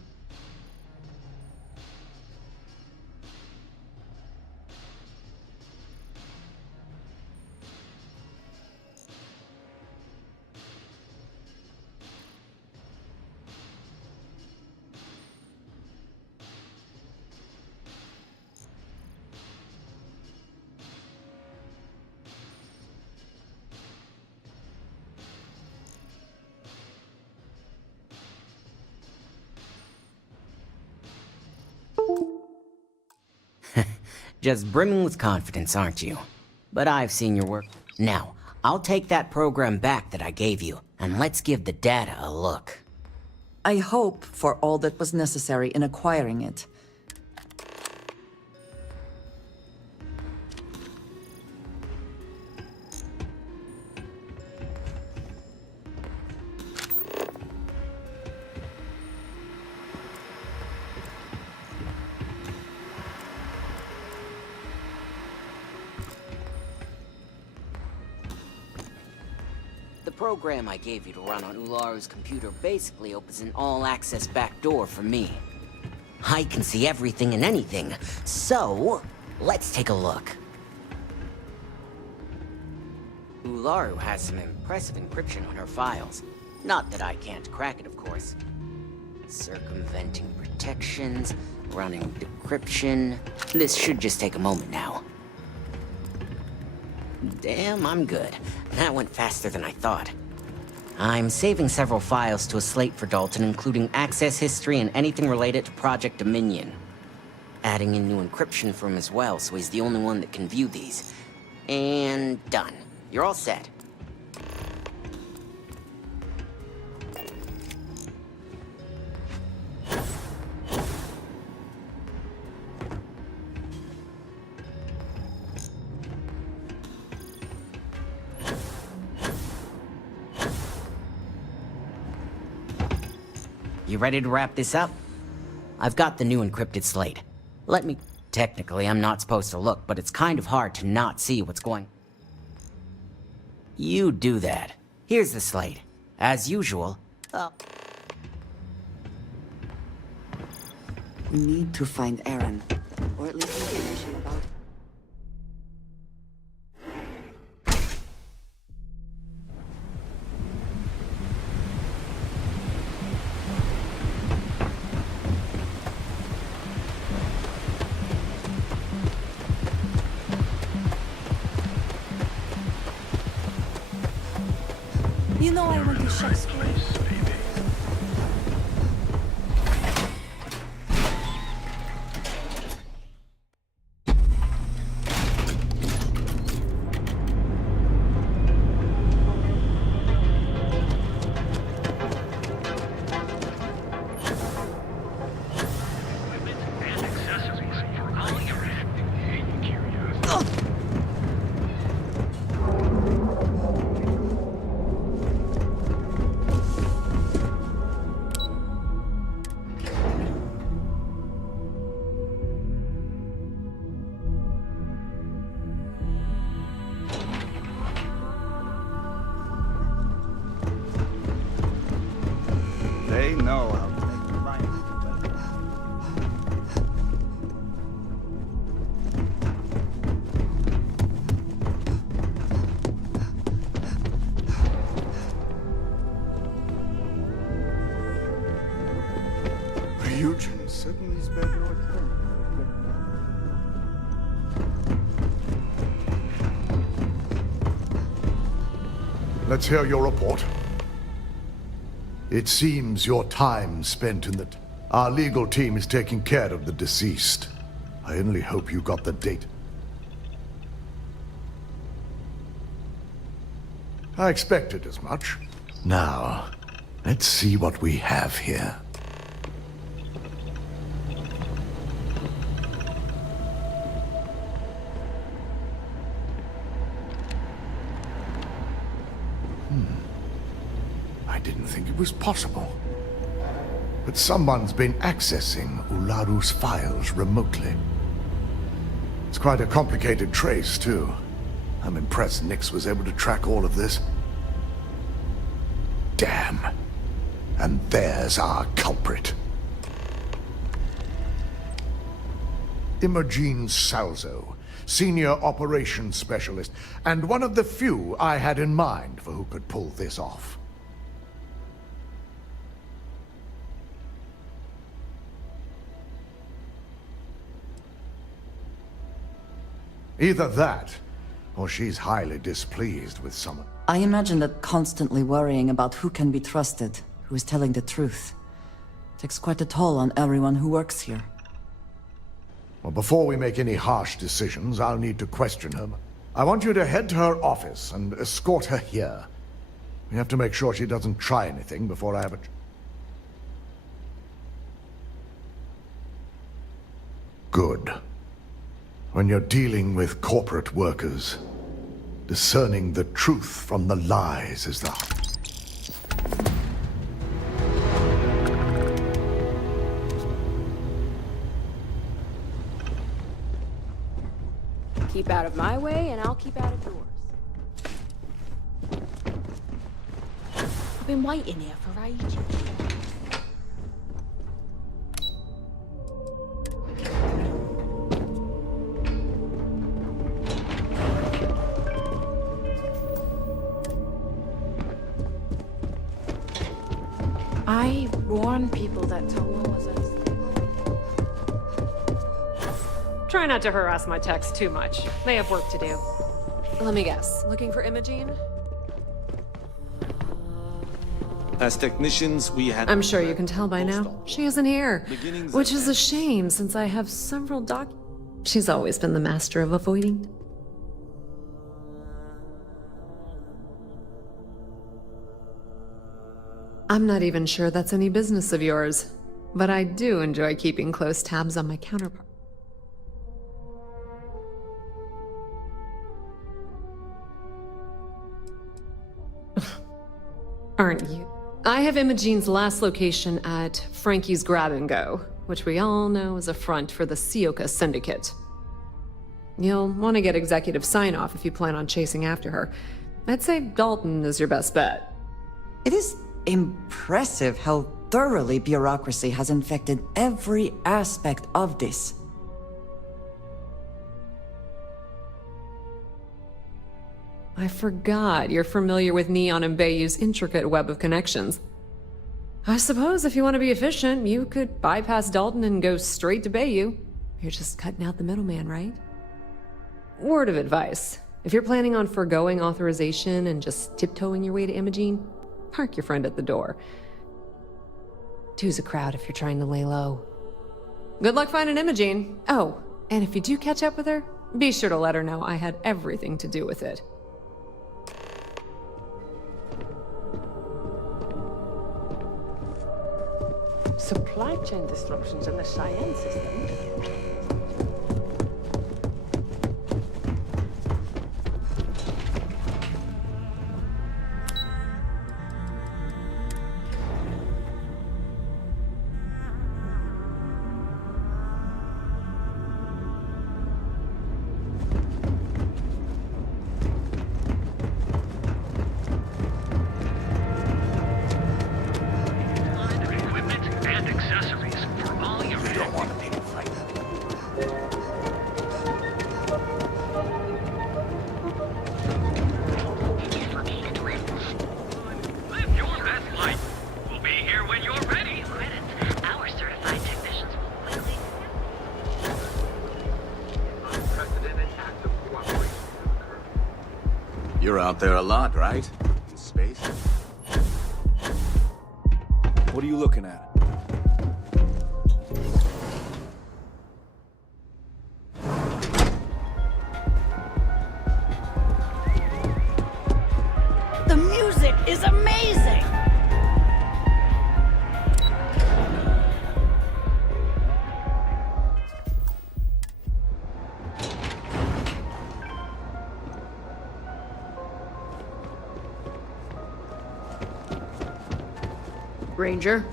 Just brimming with confidence, aren't you? But I've seen your work. Now, I'll take that program back that I gave you, and let's give the data a look. I hope for all that was necessary in acquiring it. The program I gave you to run on Ularu's computer basically opens an all-access backdoor for me. I can see everything and anything, so let's take a look. Ularu has some impressive encryption on her files. Not that I can't crack it, of course. Circumventing protections, running decryption. This should just take a moment now. Damn, I'm good. That went faster than I thought. I'm saving several files to a slate for Dalton, including access history and anything related to Project Dominion. Adding in new encryption for him as well, so he's the only one that can view these. And done. You're all set. You ready to wrap this up? I've got the new encrypted slate. Let me... Technically, I'm not supposed to look, but it's kind of hard to not see what's going... You do that. Here's the slate. As usual. We need to find Aaron, or at least information about... You know I went to Shakespeare. They know how to make the right. Ryujin certainly spent no time. Let's hear your report. It seems your time spent in the... Our legal team is taking care of the deceased. I only hope you got the date. I expected as much. Now, let's see what we have here. I didn't think it was possible. But someone's been accessing Ularu's files remotely. It's quite a complicated trace, too. I'm impressed Nix was able to track all of this. Damn. And there's our culprit. Imogene Salzo, Senior Operations Specialist, and one of the few I had in mind for who could pull this off. Either that, or she's highly displeased with someone. I imagine that constantly worrying about who can be trusted, who is telling the truth, takes quite a toll on everyone who works here. Well, before we make any harsh decisions, I'll need to question her. I want you to head to her office and escort her here. We have to make sure she doesn't try anything before I have a... Good. When you're dealing with corporate workers, discerning the truth from the lies is the... Keep out of my way, and I'll keep out of yours. I've been waiting here for ages. I warn people that Toa was a... Try not to harass my techs too much. They have work to do. Let me guess. Looking for Imogene? As technicians, we had... I'm sure you can tell by now. She isn't here. Which is a shame, since I have several She's always been the master of avoiding. I'm not even sure that's any business of yours, but I do enjoy keeping close tabs on my counterpart. Aren't you? I have Imogene's last location at Frankie's Grab and Go, which we all know is a front for the Sioka Syndicate. You'll want to get executive sign-off if you plan on chasing after her. I'd say Dalton is your best bet. It is impressive how thoroughly bureaucracy has infected every aspect of this. I forgot you're familiar with Neon and Bayou's intricate web of connections. I suppose if you want to be efficient, you could bypass Dalton and go straight to Bayou. You're just cutting out the middleman, right? Word of advice. If you're planning on forgoing authorization and just tiptoeing your way to Imogene, park your friend at the door. Two's a crowd if you're trying to lay low. Good luck finding Imogene. Oh, and if you do catch up with her, be sure to let her know I had everything to do with it. Supply chain disruptions in the Cheyenne system. You're out there a lot, right? In space? What are you looking at? The music is amazing! Ranger?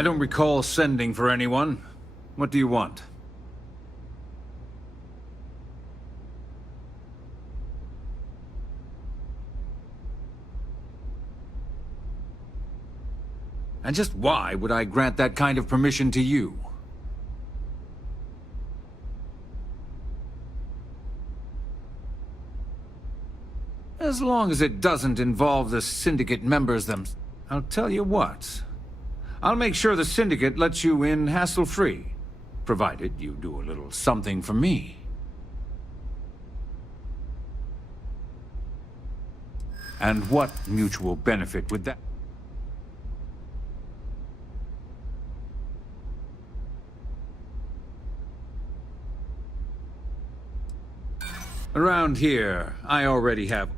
I don't recall sending for anyone. What do you want? And just why would I grant that kind of permission to you? As long as it doesn't involve the Syndicate members themselves. I'll tell you what. I'll make sure the Syndicate lets you in hassle-free, provided you do a little something for me. And what mutual benefit would that... Around here, I already have...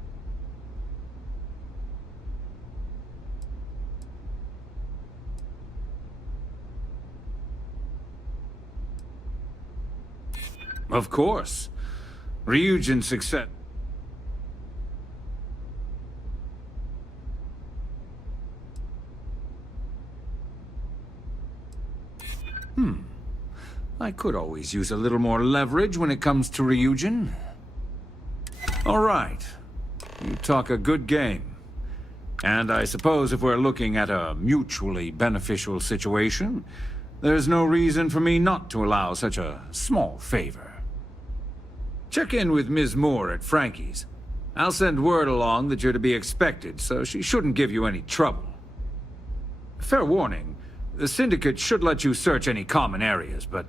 Of course. Ryujin's success... I could always use a little more leverage when it comes to Ryujin. All right. You talk a good game. And I suppose if we're looking at a mutually beneficial situation, there's no reason for me not to allow such a small favor. Check in with Ms. Moore at Frankie's. I'll send word along that you're to be expected, so she shouldn't give you any trouble. Fair warning, the Syndicate should let you search any common areas, but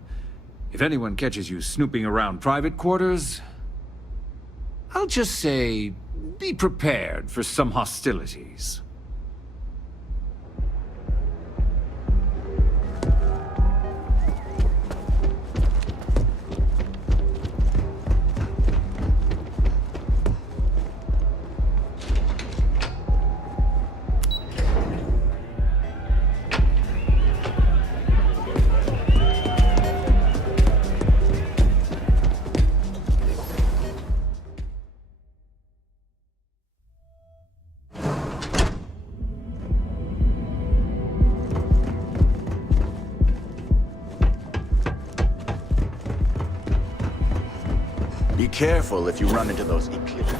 if anyone catches you snooping around private quarters, I'll just say, be prepared for some hostilities. Be careful if you run into those eclipses.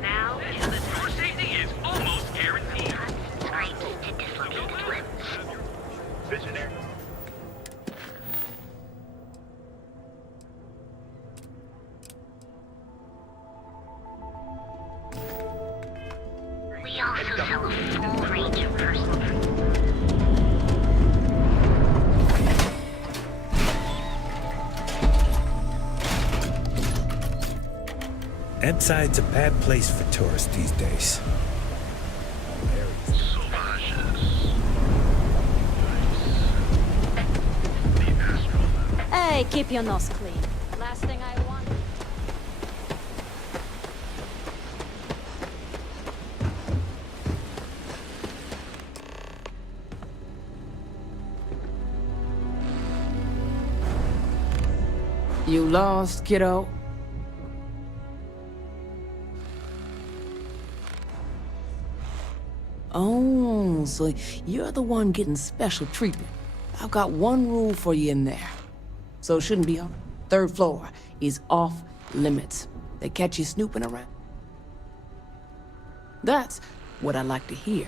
Now, your safety is almost guaranteed. Scrapes to dislocated limbs. Visionary. We also sell a full range of personal... Emside's a bad place for tourists these days. Hey, keep your nose clean. Last thing I want. You lost, kiddo? Oh, so you're the one getting special treatment. I've got one rule for you in there. So it shouldn't be on. Third floor is off limits. They catch you snooping around. That's what I like to hear.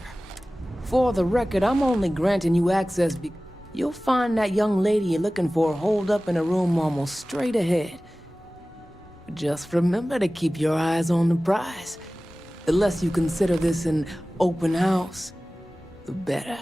For the record, I'm only granting you access because you'll find that young lady you're looking for holed up in a room almost straight ahead. Just remember to keep your eyes on the prize. The less you consider this an open house, the better.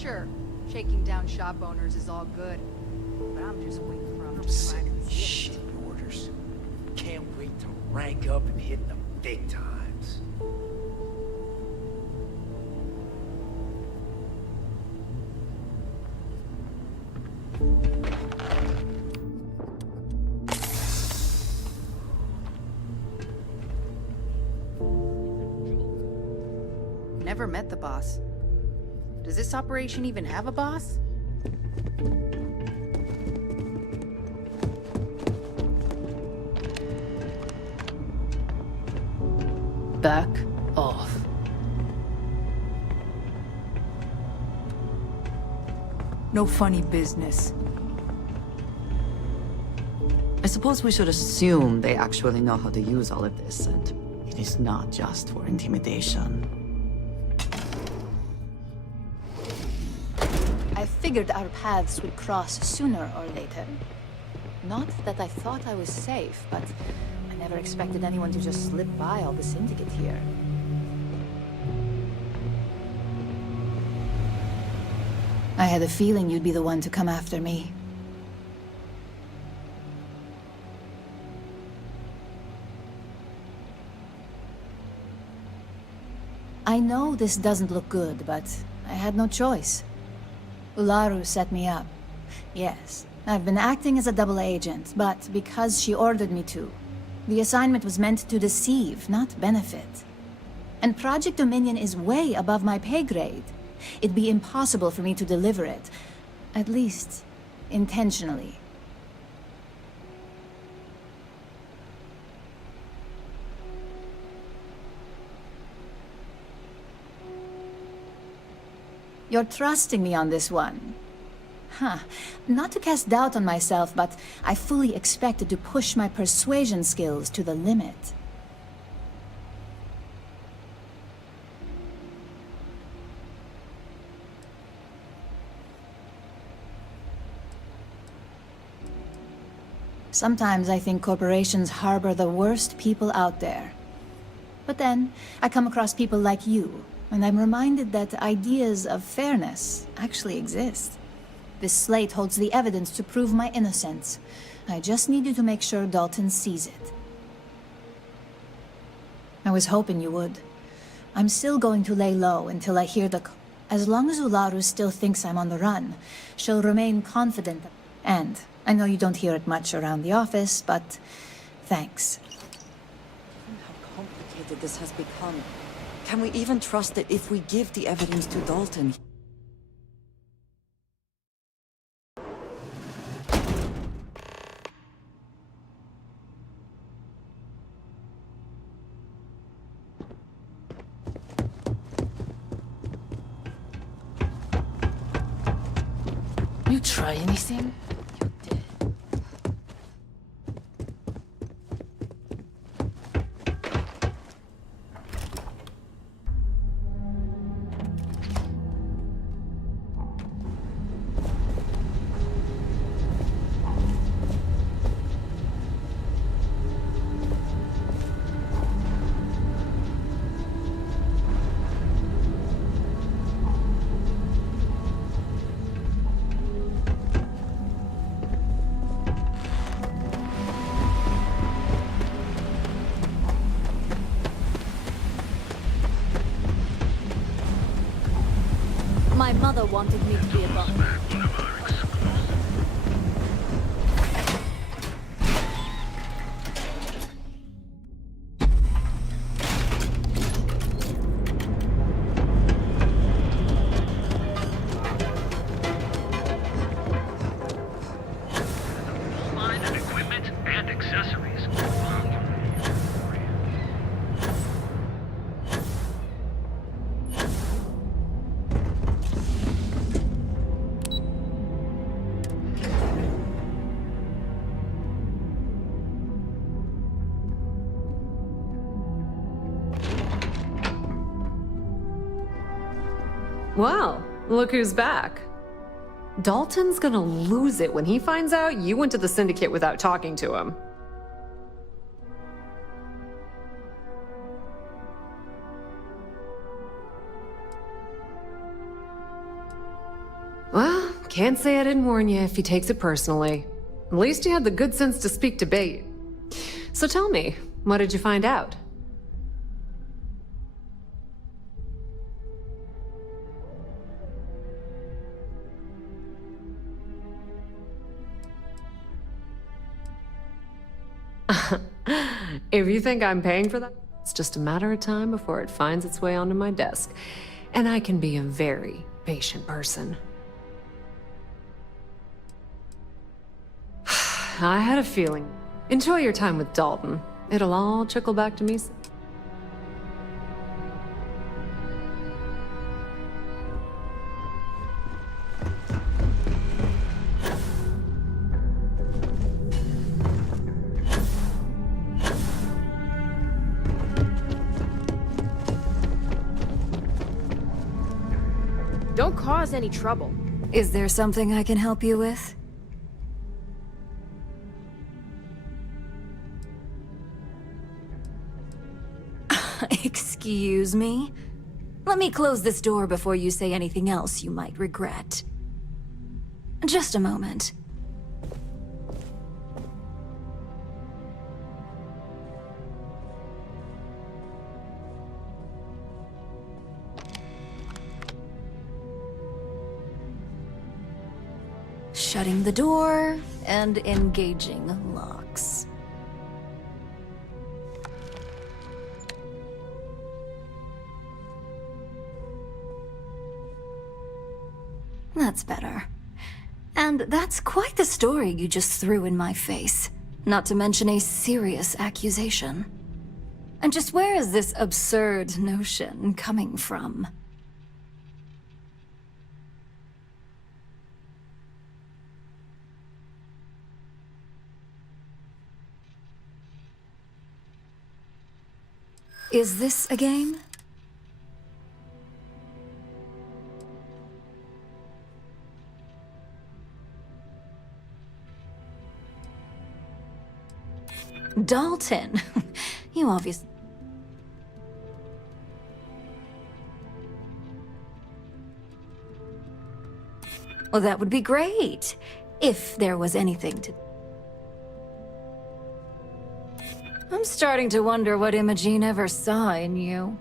Sure, shaking down shop owners is all good, but I'm just waiting for them to finally Shit orders. Can't wait to rank up and hit the big times. Never met the boss. Does this operation even have a boss? Back off. No funny business. I suppose we should assume they actually know how to use all of this, and it is not just for intimidation. I figured our paths would cross sooner or later. Not that I thought I was safe, but I never expected anyone to just slip by all the syndicate here. I had a feeling you'd be the one to come after me. I know this doesn't look good, but I had no choice. Ularu set me up. Yes, I've been acting as a double agent, but because she ordered me to. The assignment was meant to deceive, not benefit. And Project Dominion is way above my pay grade. It'd be impossible for me to deliver it. At least, intentionally. You're trusting me on this one. Huh. Not to cast doubt on myself, but I fully expected to push my persuasion skills to the limit. Sometimes I think corporations harbor the worst people out there. But then, I come across people like you, and I'm reminded that ideas of fairness actually exist. This slate holds the evidence to prove my innocence. I just need you to make sure Dalton sees it. I was hoping you would. I'm still going to lay low until I hear the... As long as Ularu still thinks I'm on the run, she'll remain confident. And I know you don't hear it much around the office, but thanks. How complicated this has become. Can we even trust it if we give the evidence to Dalton? You try anything? My mother wanted me to be a doctor. Line of equipment and accessories. Well, look who's back. Dalton's gonna lose it when he finds out you went to the Syndicate without talking to him. Can't say I didn't warn you if he takes it personally. At least he had the good sense to speak to bait. So tell me, what did you find out? If you think I'm paying for that, it's just a matter of time before it finds its way onto my desk. And I can be a very patient person. I had a feeling. Enjoy your time with Dalton. It'll all trickle back to me soon. Don't cause any trouble. Is there something I can help you with? Excuse me? Let me close this door before you say anything else you might regret. Just a moment. Shutting the door and engaging locks. That's better. And that's quite the story you just threw in my face. Not to mention a serious accusation. And just where is this absurd notion coming from? Is this a game? Dalton, you obviously... Well, that would be great, if there was anything to... I'm starting to wonder what Imogene ever saw in you.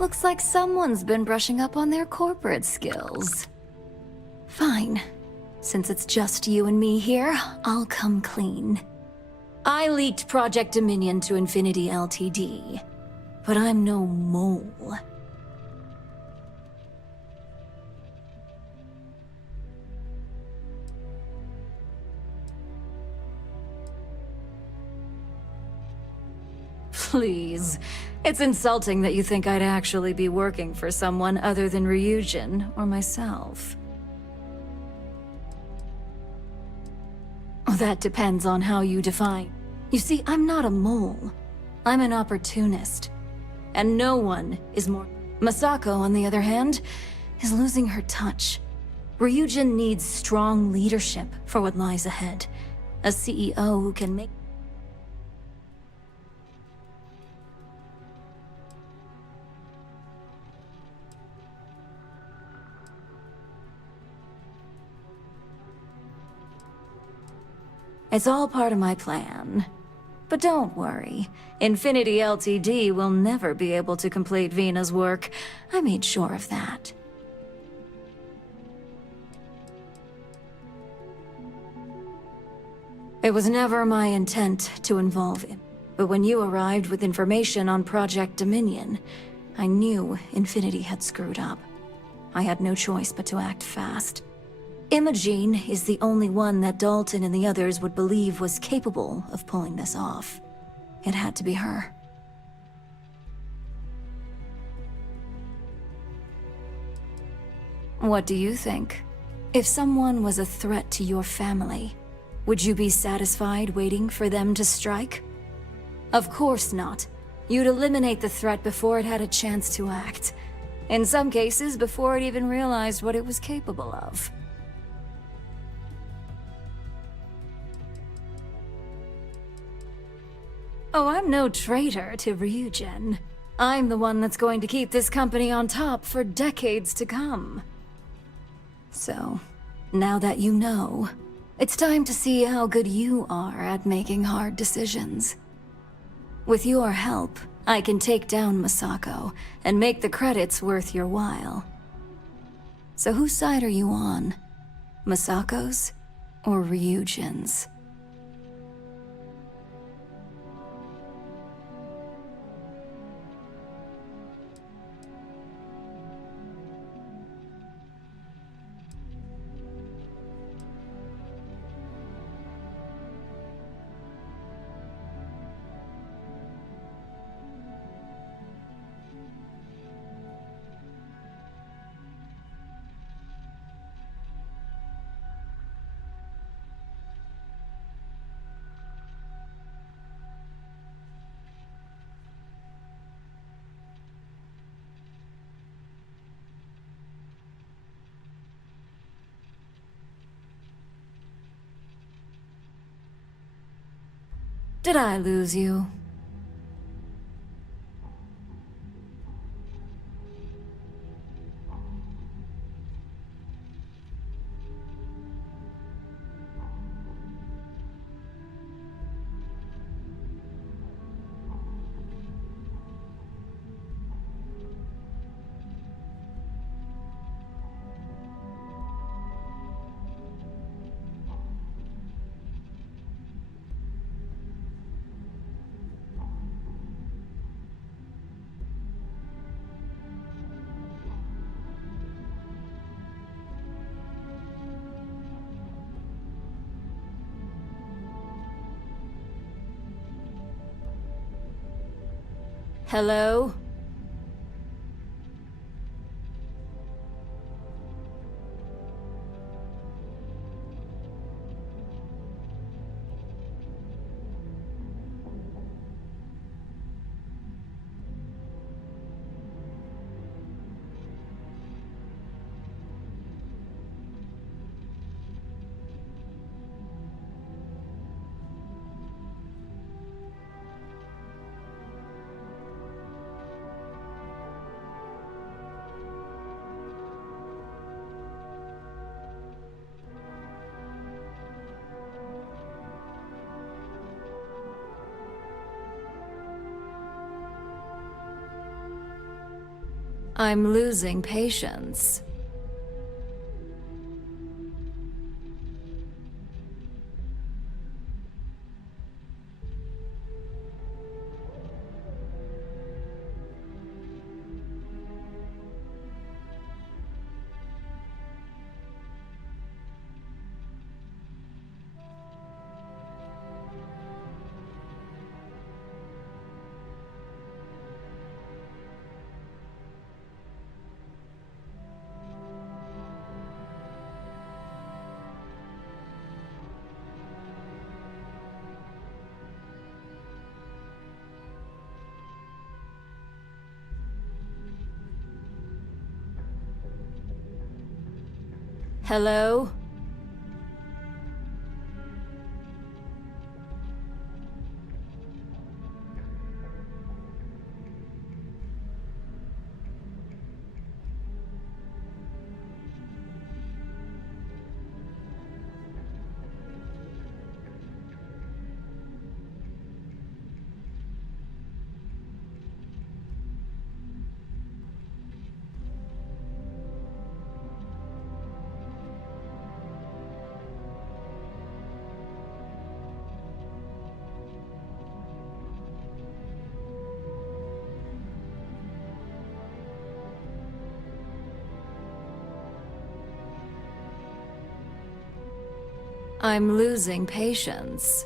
Looks like someone's been brushing up on their corporate skills. Fine. Since it's just you and me here, I'll come clean. I leaked Project Dominion to Infinity Ltd. But I'm no mole. Please. It's insulting that you think I'd actually be working for someone other than Ryujin or myself. That depends on how you define. You see, I'm not a mole. I'm an opportunist. And no one is more... Masako, on the other hand, is losing her touch. Ryujin needs strong leadership for what lies ahead. A CEO who can make... It's all part of my plan. But don't worry, Infinity Ltd will never be able to complete Vina's work. I made sure of that. It was never my intent to involve him. But when you arrived with information on Project Dominion, I knew Infinity had screwed up. I had no choice but to act fast. Imogene is the only one that Dalton and the others would believe was capable of pulling this off. It had to be her. What do you think? If someone was a threat to your family, would you be satisfied waiting for them to strike? Of course not. You'd eliminate the threat before it had a chance to act. In some cases, before it even realized what it was capable of. Oh, I'm no traitor to Ryujin. I'm the one that's going to keep this company on top for decades to come. So, Now that you know, it's time to see how good you are at making hard decisions. With your help, I can take down Masako and make the credits worth your while. So whose side are you on? Masako's or Ryujin's? Did I lose you? Hello? I'm losing patience. Hello? I'm losing patience.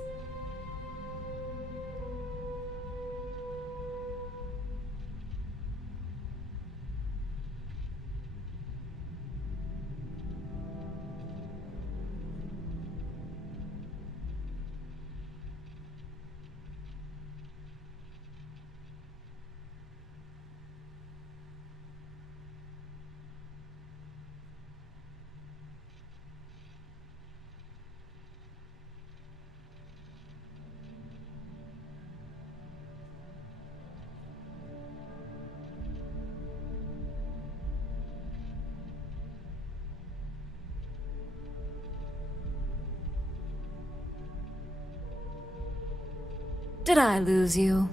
Did I lose you?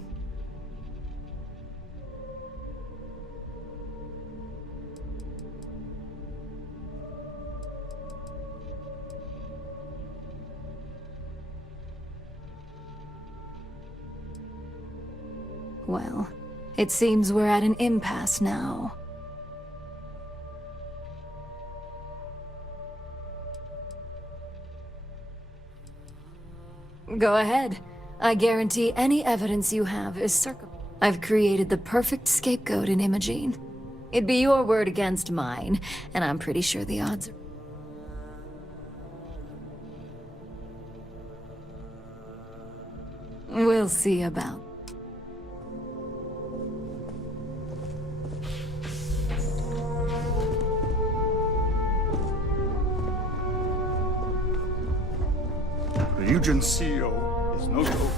Well, it seems we're at an impasse now. Go ahead. I guarantee any evidence you have is I've created the perfect scapegoat in Imogene. It'd be your word against mine, and I'm pretty sure the odds are... We'll see about... Ryujin's CEO is no joke.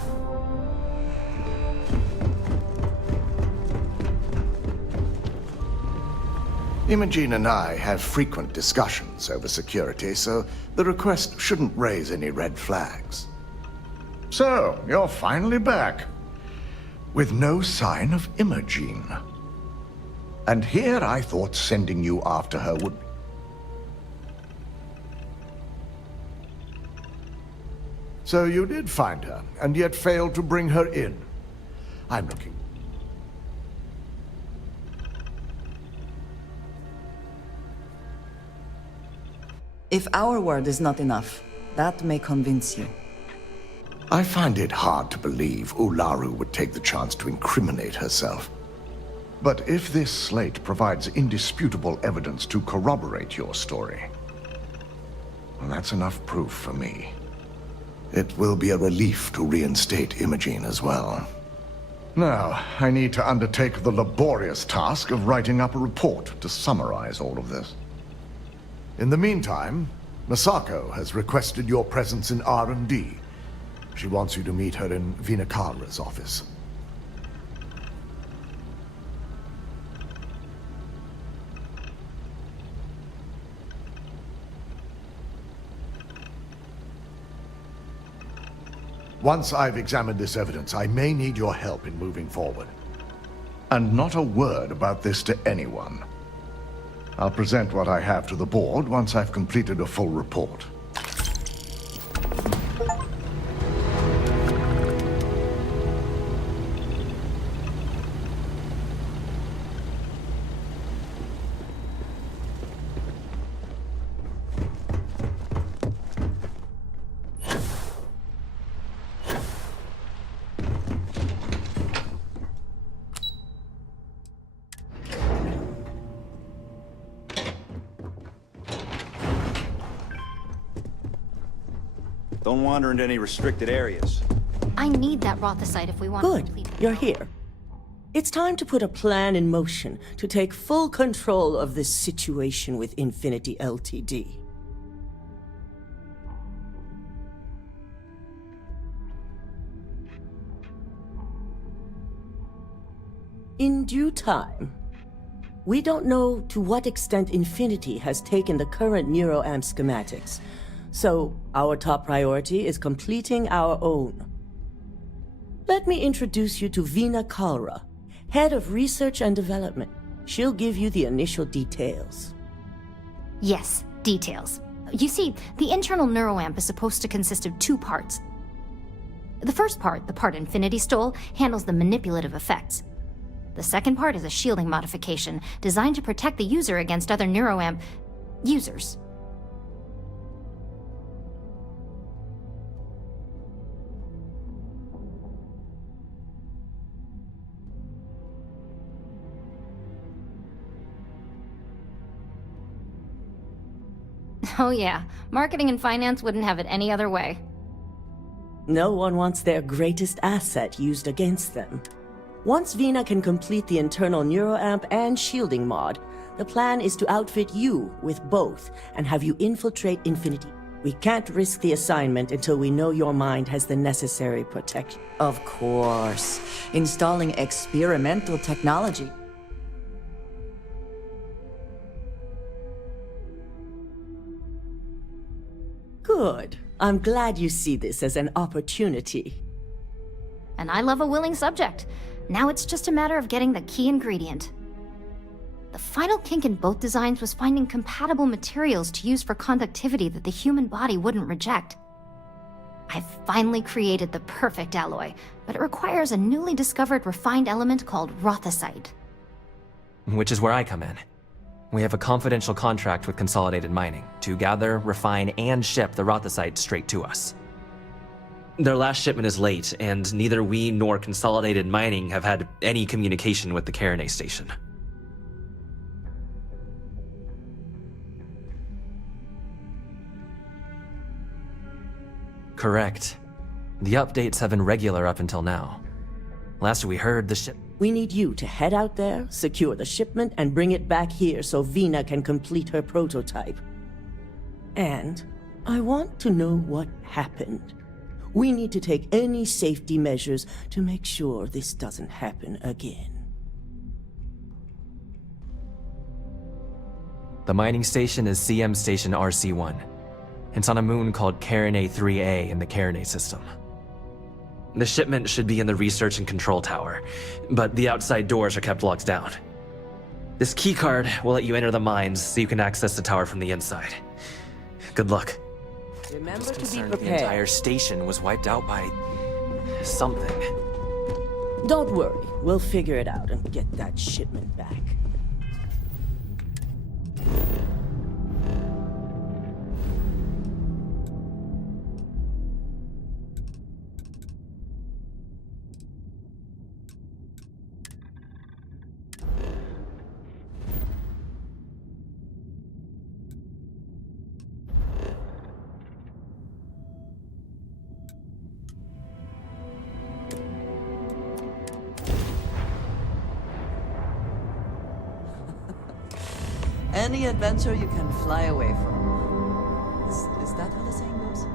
Imogene and I have frequent discussions over security, so the request shouldn't raise any red flags. So, you're finally back. With no sign of Imogene. And here I thought sending you after her would... So you did find her, and yet failed to bring her in. I'm looking... If our word is not enough, that may convince you. I find it hard to believe Ularu would take the chance to incriminate herself. But if this slate provides indisputable evidence to corroborate your story, well, that's enough proof for me. It will be a relief to reinstate Imogene as well. Now, I need to undertake the laborious task of writing up a report to summarize all of this. In the meantime, Masako has requested your presence in R&D. She wants you to meet her in Vinakara's office. Once I've examined this evidence, I may need your help in moving forward. And not a word about this to anyone. I'll present what I have to the board once I've completed a full report. Don't wander into any restricted areas. I need that Rothicite if we want Good. to complete... You're here. It's time to put a plan in motion to take full control of this situation with Infinity Ltd. In due time. We don't know to what extent Infinity has taken the current NeuroAmp schematics, so our top priority is completing our own. Let me introduce you to Veena Kalra, Head of Research and Development. She'll give you the initial details. Yes, details. You see, the internal neuroamp is supposed to consist of two parts. The first part, the part Infinity stole, handles the manipulative effects. The second part is a shielding modification designed to protect the user against other neuroamp users. Oh yeah, marketing and finance wouldn't have it any other way. No one wants their greatest asset used against them. Once Veena can complete the internal neuroamp and shielding mod, the plan is to outfit you with both and have you infiltrate Infinity. We can't risk the assignment until we know your mind has the necessary protection. Of course. Installing experimental technology. Good. I'm glad you see this as an opportunity. And I love a willing subject. Now it's just a matter of getting the key ingredient. The final kink in both designs was finding compatible materials to use for conductivity that the human body wouldn't reject. I've finally created the perfect alloy, but it requires a newly discovered refined element called rothicite. Which is where I come in. We have a confidential contract with Consolidated Mining to gather, refine, and ship the rothicite straight to us. Their last shipment is late, and neither we nor Consolidated Mining have had any communication with the Carinae station. Correct. The updates have been regular up until now. Last we heard, the ship... We need you to head out there, secure the shipment, and bring it back here so Vina can complete her prototype. And I want to know what happened. We need to take any safety measures to make sure this doesn't happen again. The mining station is CM Station RC-1. It's on a moon called Carinae 3A in the Carinae system. The shipment should be in the research and control tower, but the outside doors are kept locked down. This keycard will let you enter the mines so you can access the tower from the inside. Good luck. Remember to be The prepared. entire station was wiped out by... something. Don't worry, we'll figure it out and get that shipment back. Any adventure you can fly away from. Is that how the saying goes?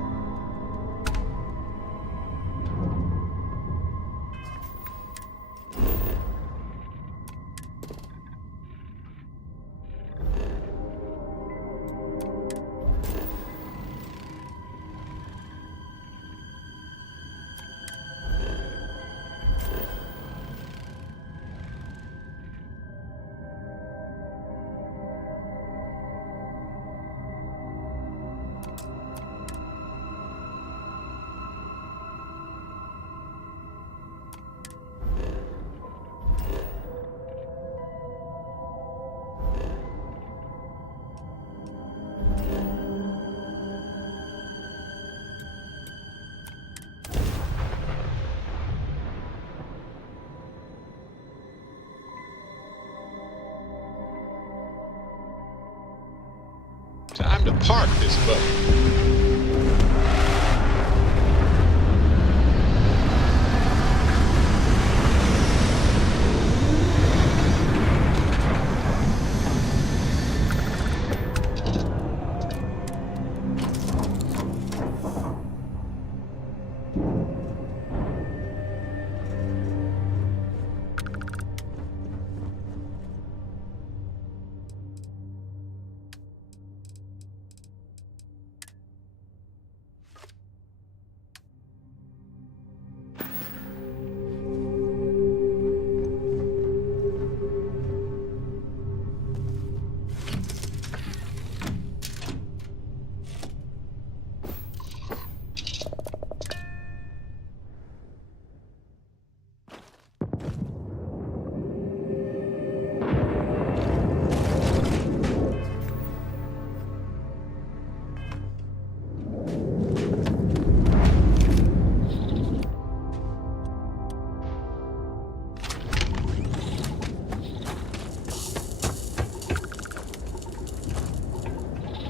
Time to park this boat.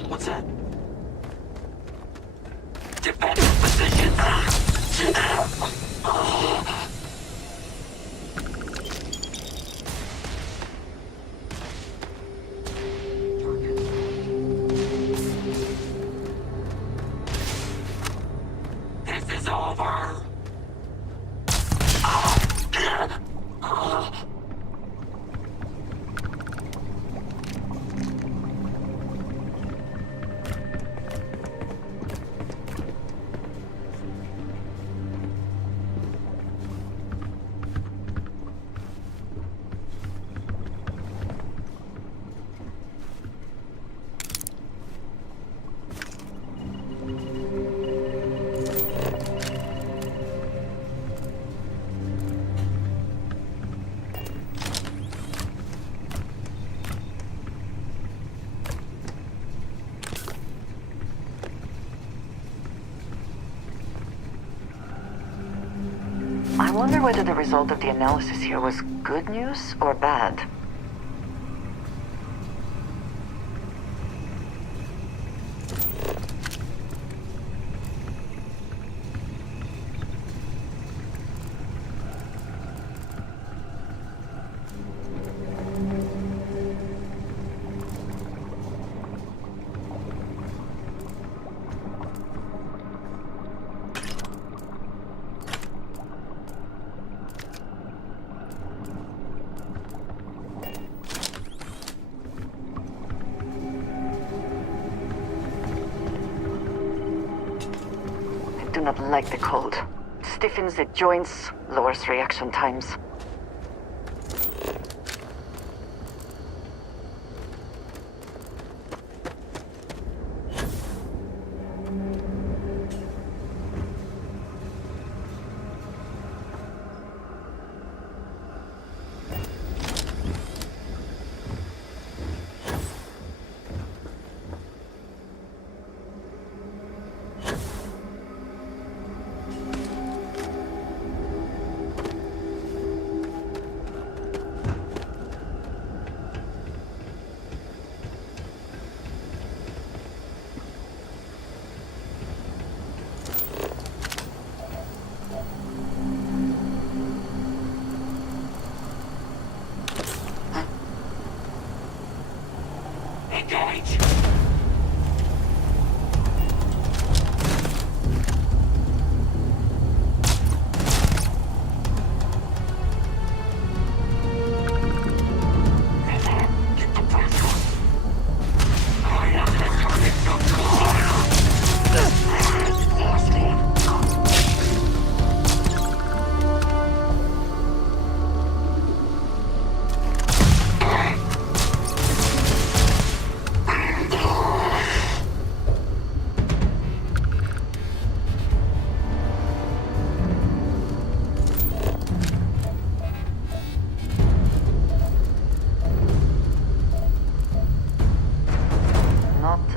What's that? Defend position. This is over. wonder whether the result of the analysis here was good news or bad. I do not like the cold. Stiffens the joints, lowers reaction times.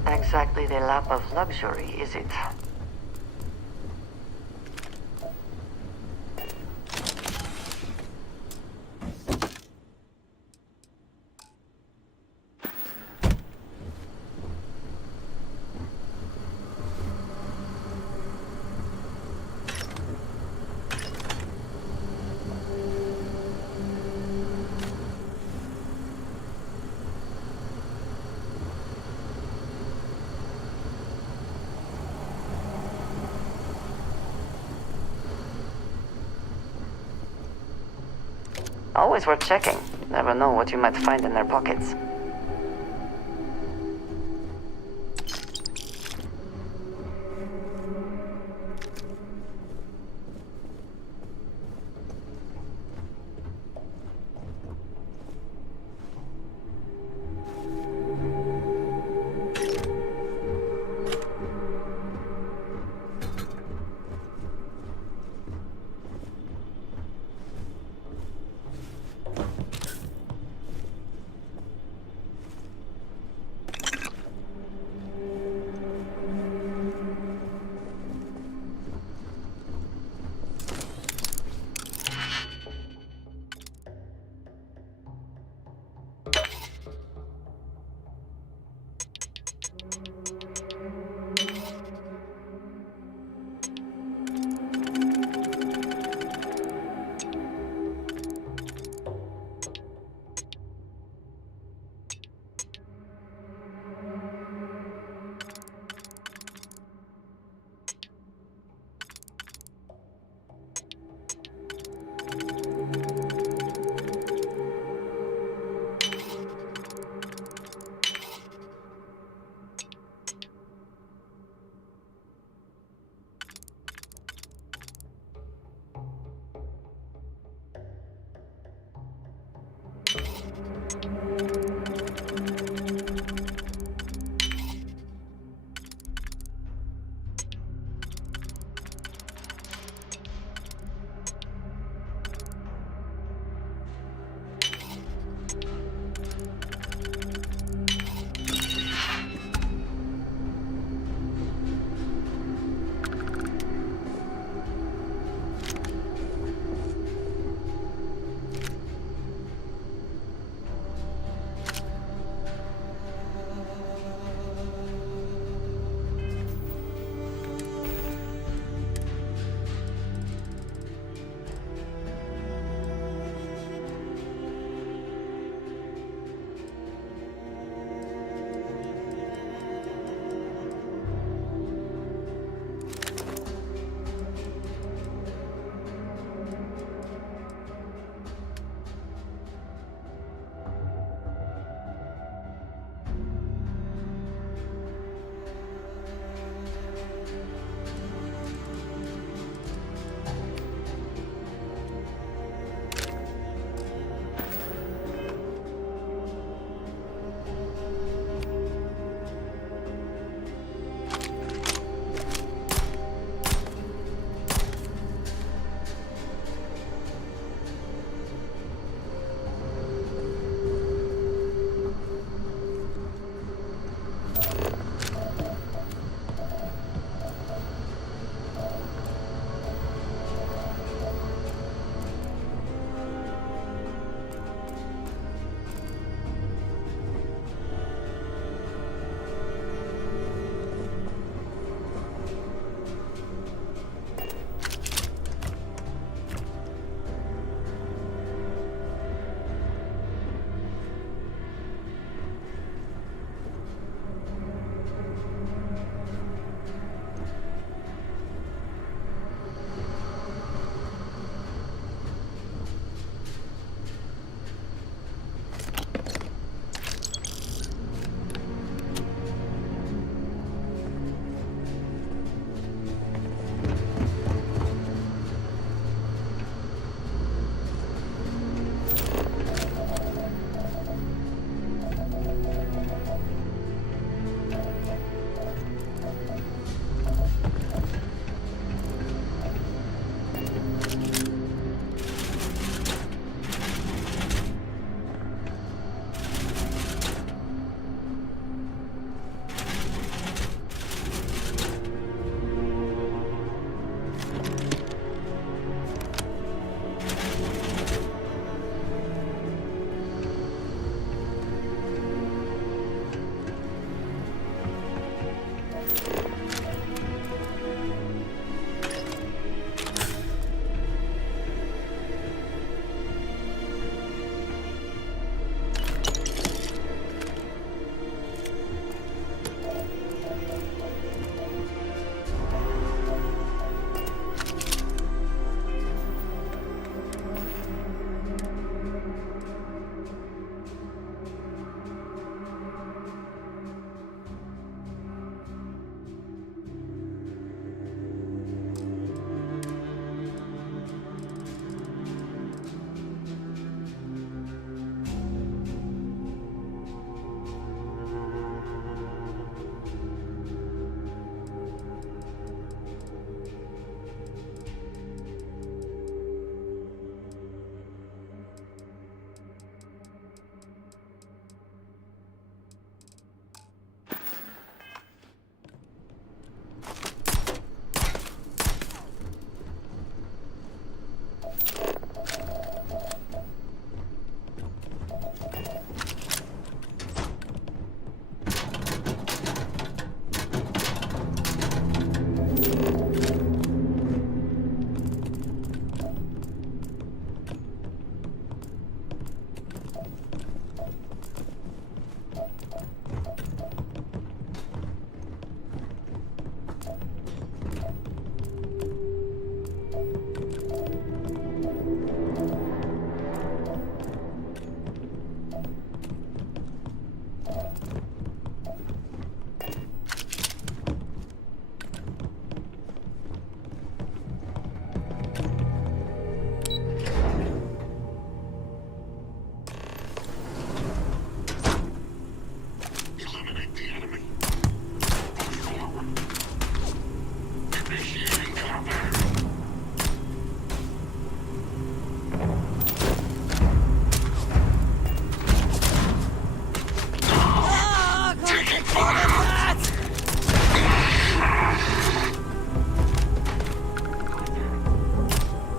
Exactly the lap of luxury, is it? Always worth checking. Never know what you might find in their pockets.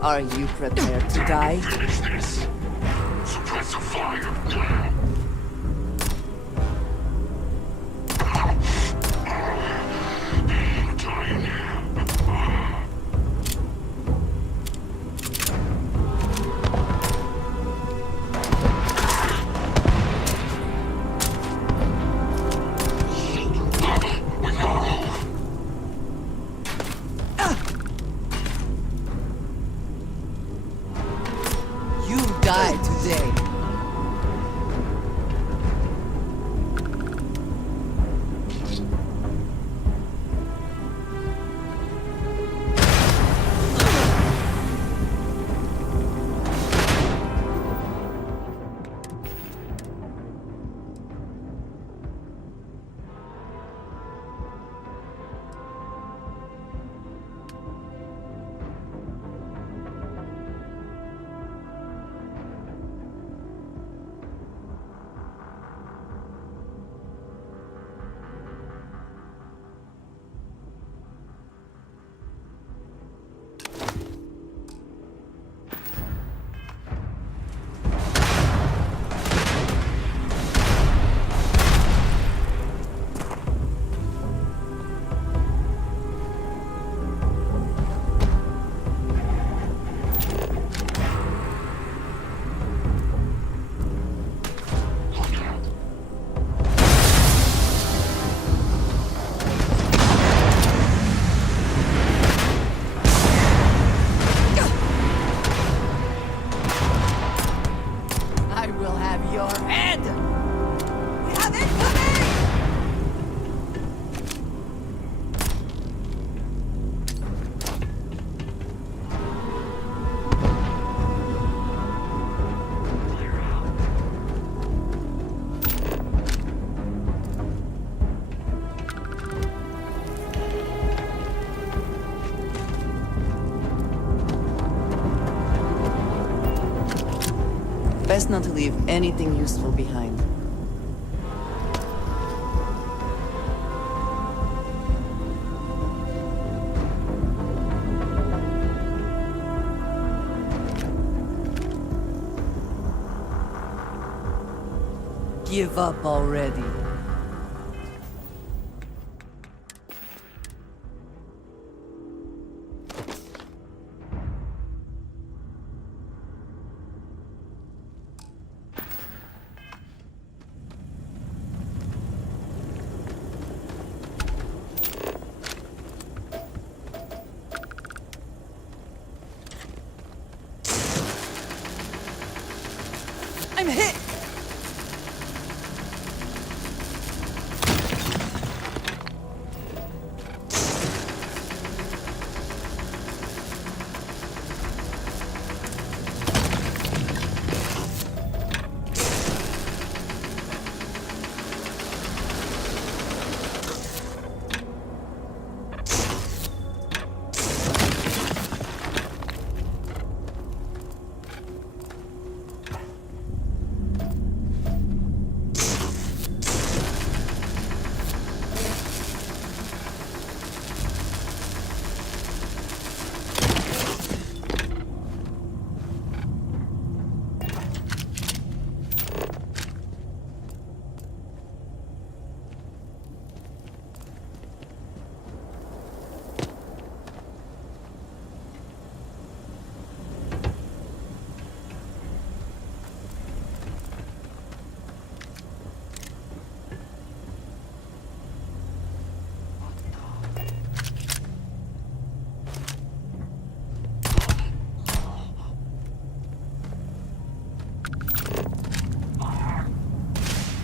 Are you prepared to die? Finish this. Suppress the fire now. You die today. I will have your head! We have incoming! Best not to leave anything useful behind. Give up already. I'm hit!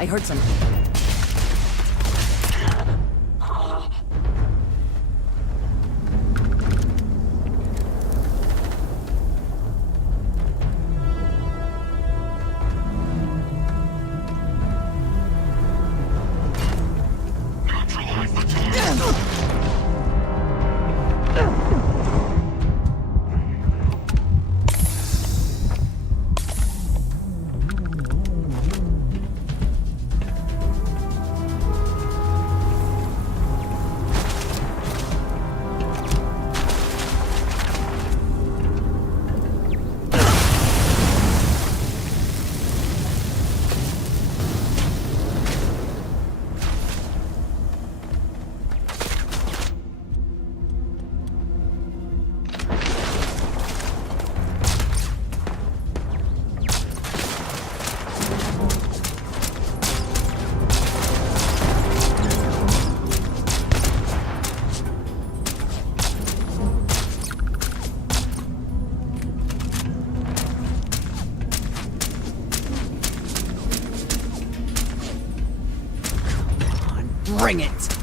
I heard something. Bring it!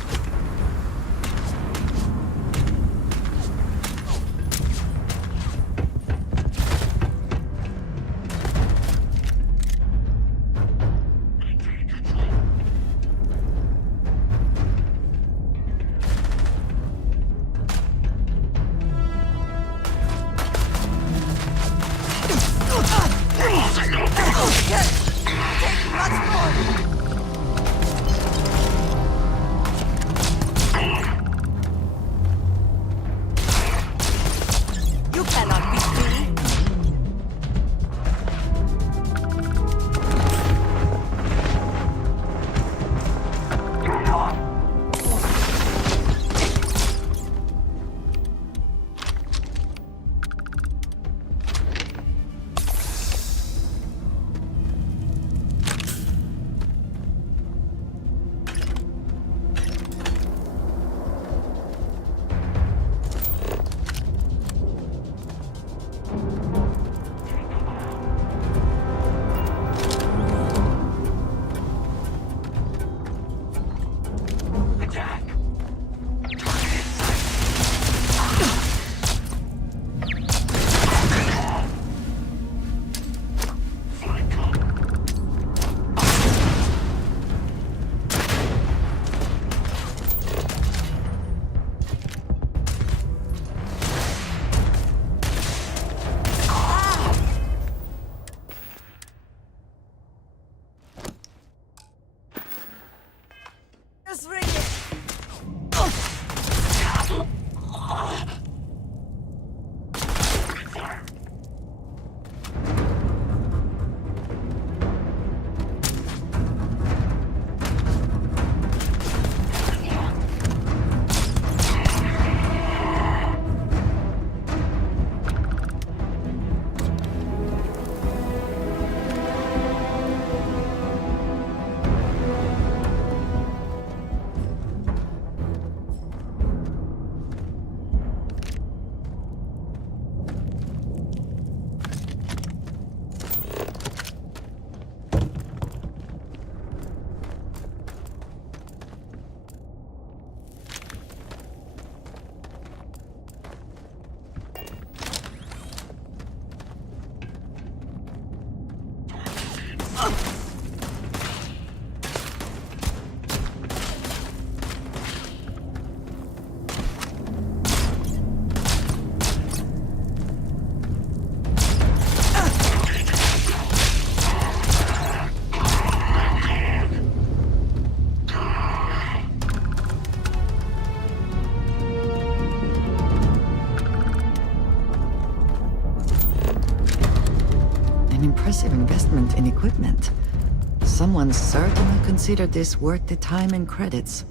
Impressive investment in equipment. Someone certainly considered this worth the time and credits.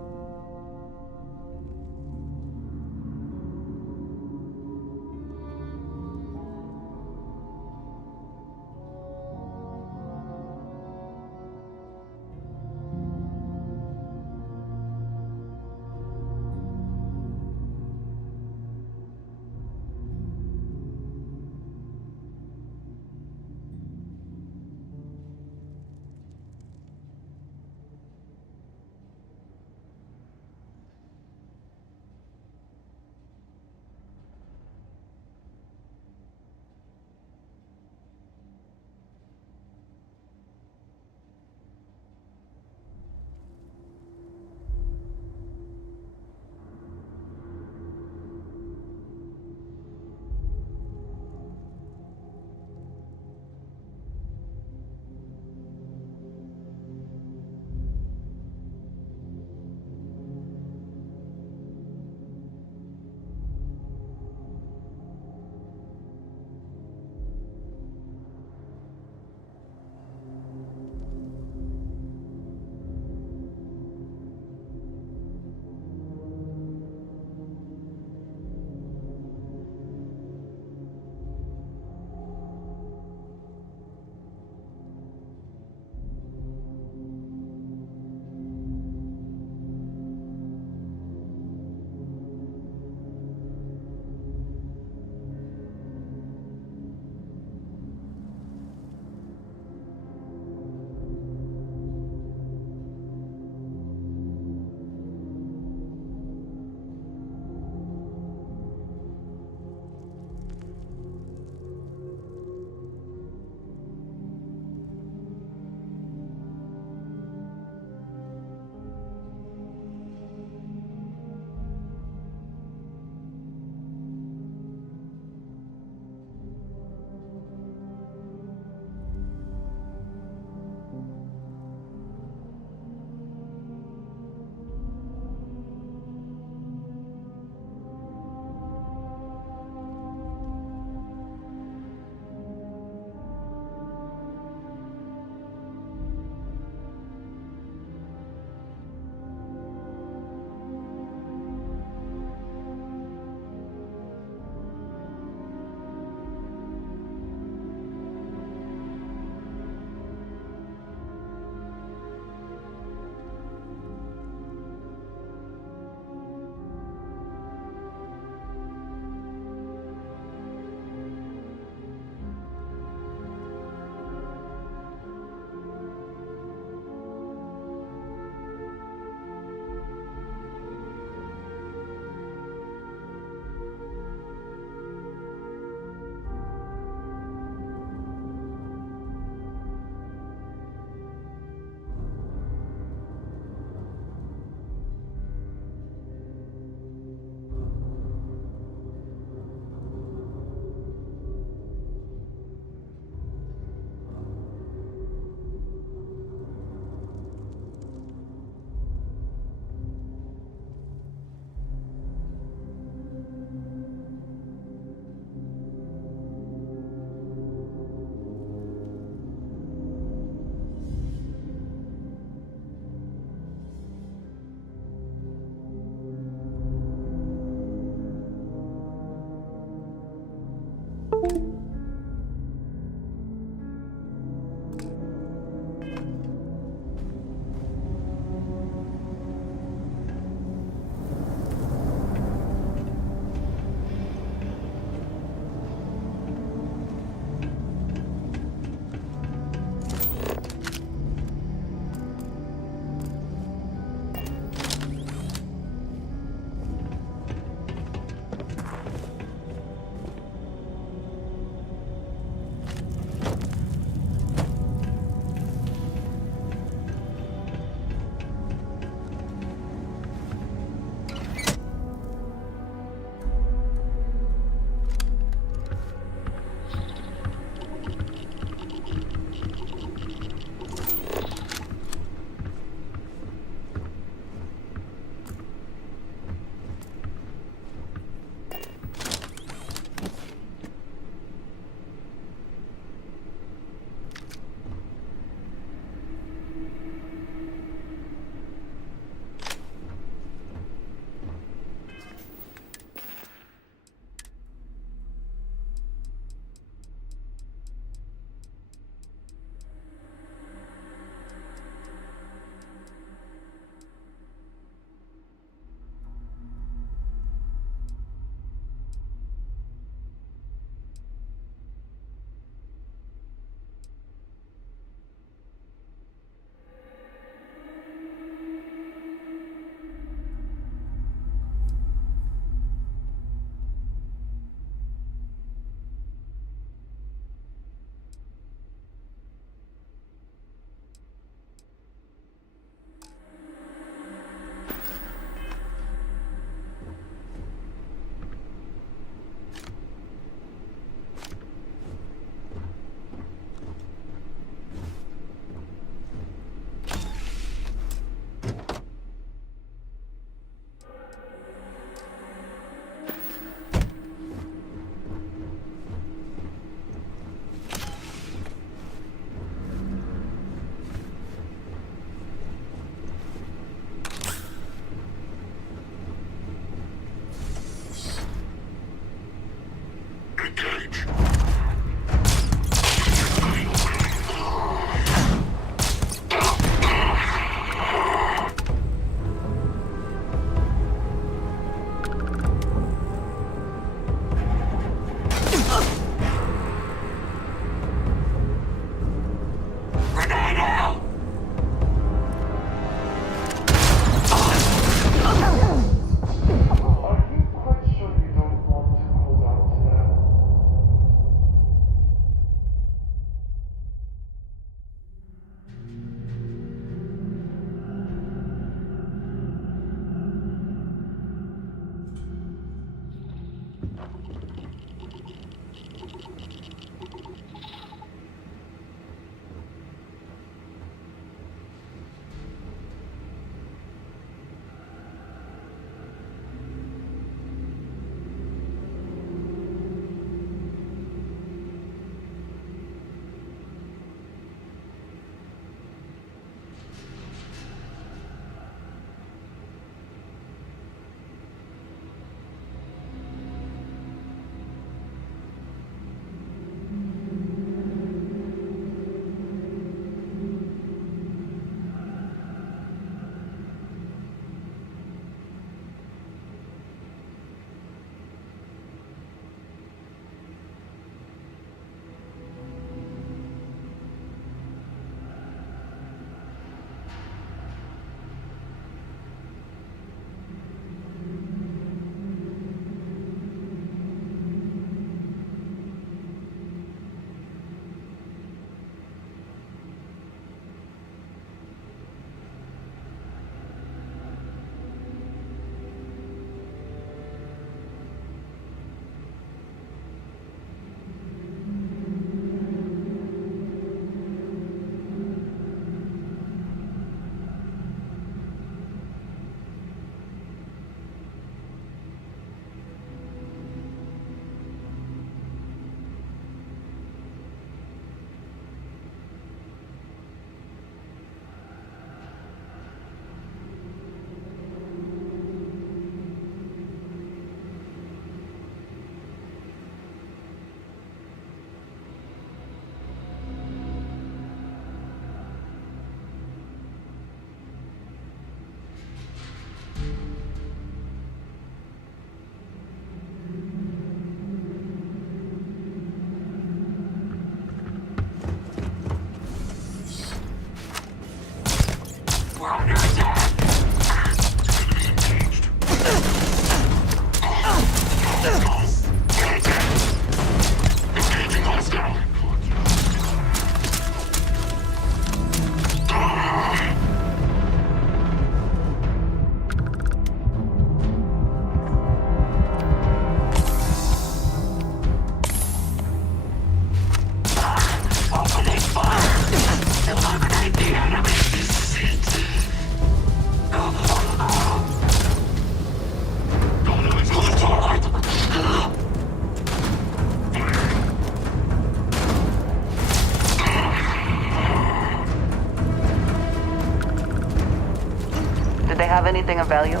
anything of value?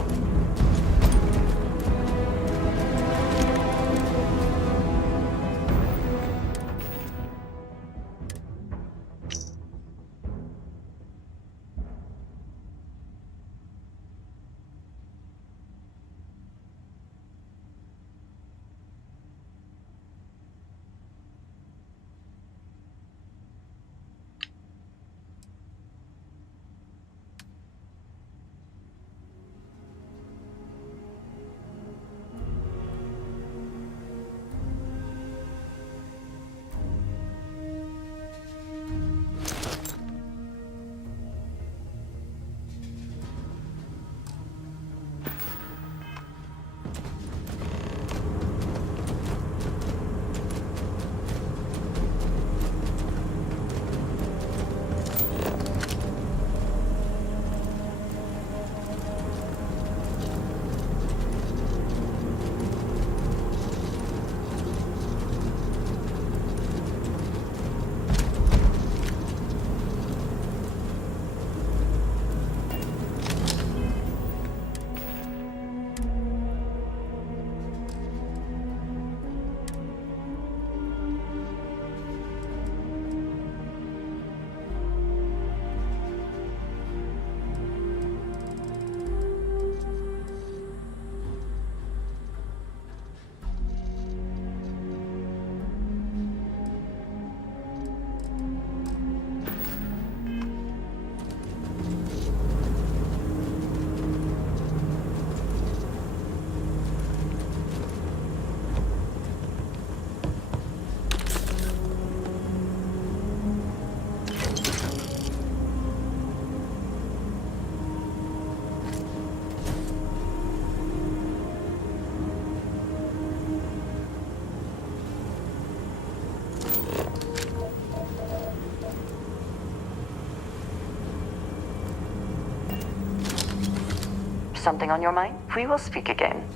Something on your mind? We will speak again.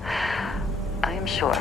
I am sure.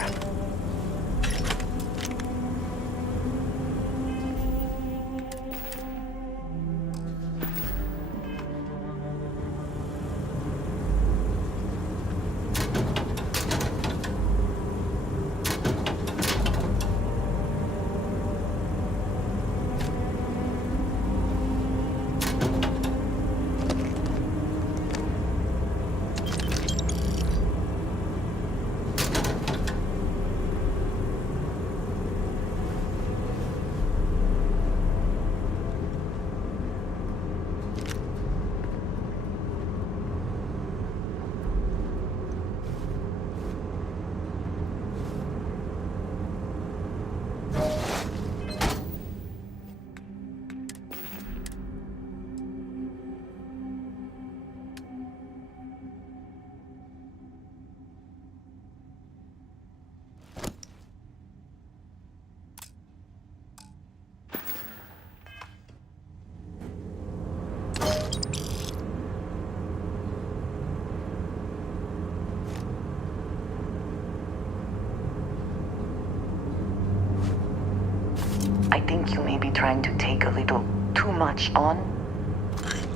I think you may be trying to take a little too much on.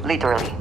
Literally.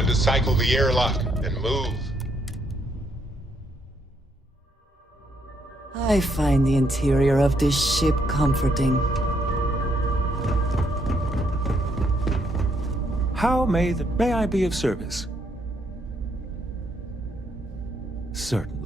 Time to cycle the airlock and move. I find the interior of this ship comforting. How may I be of service? Certainly.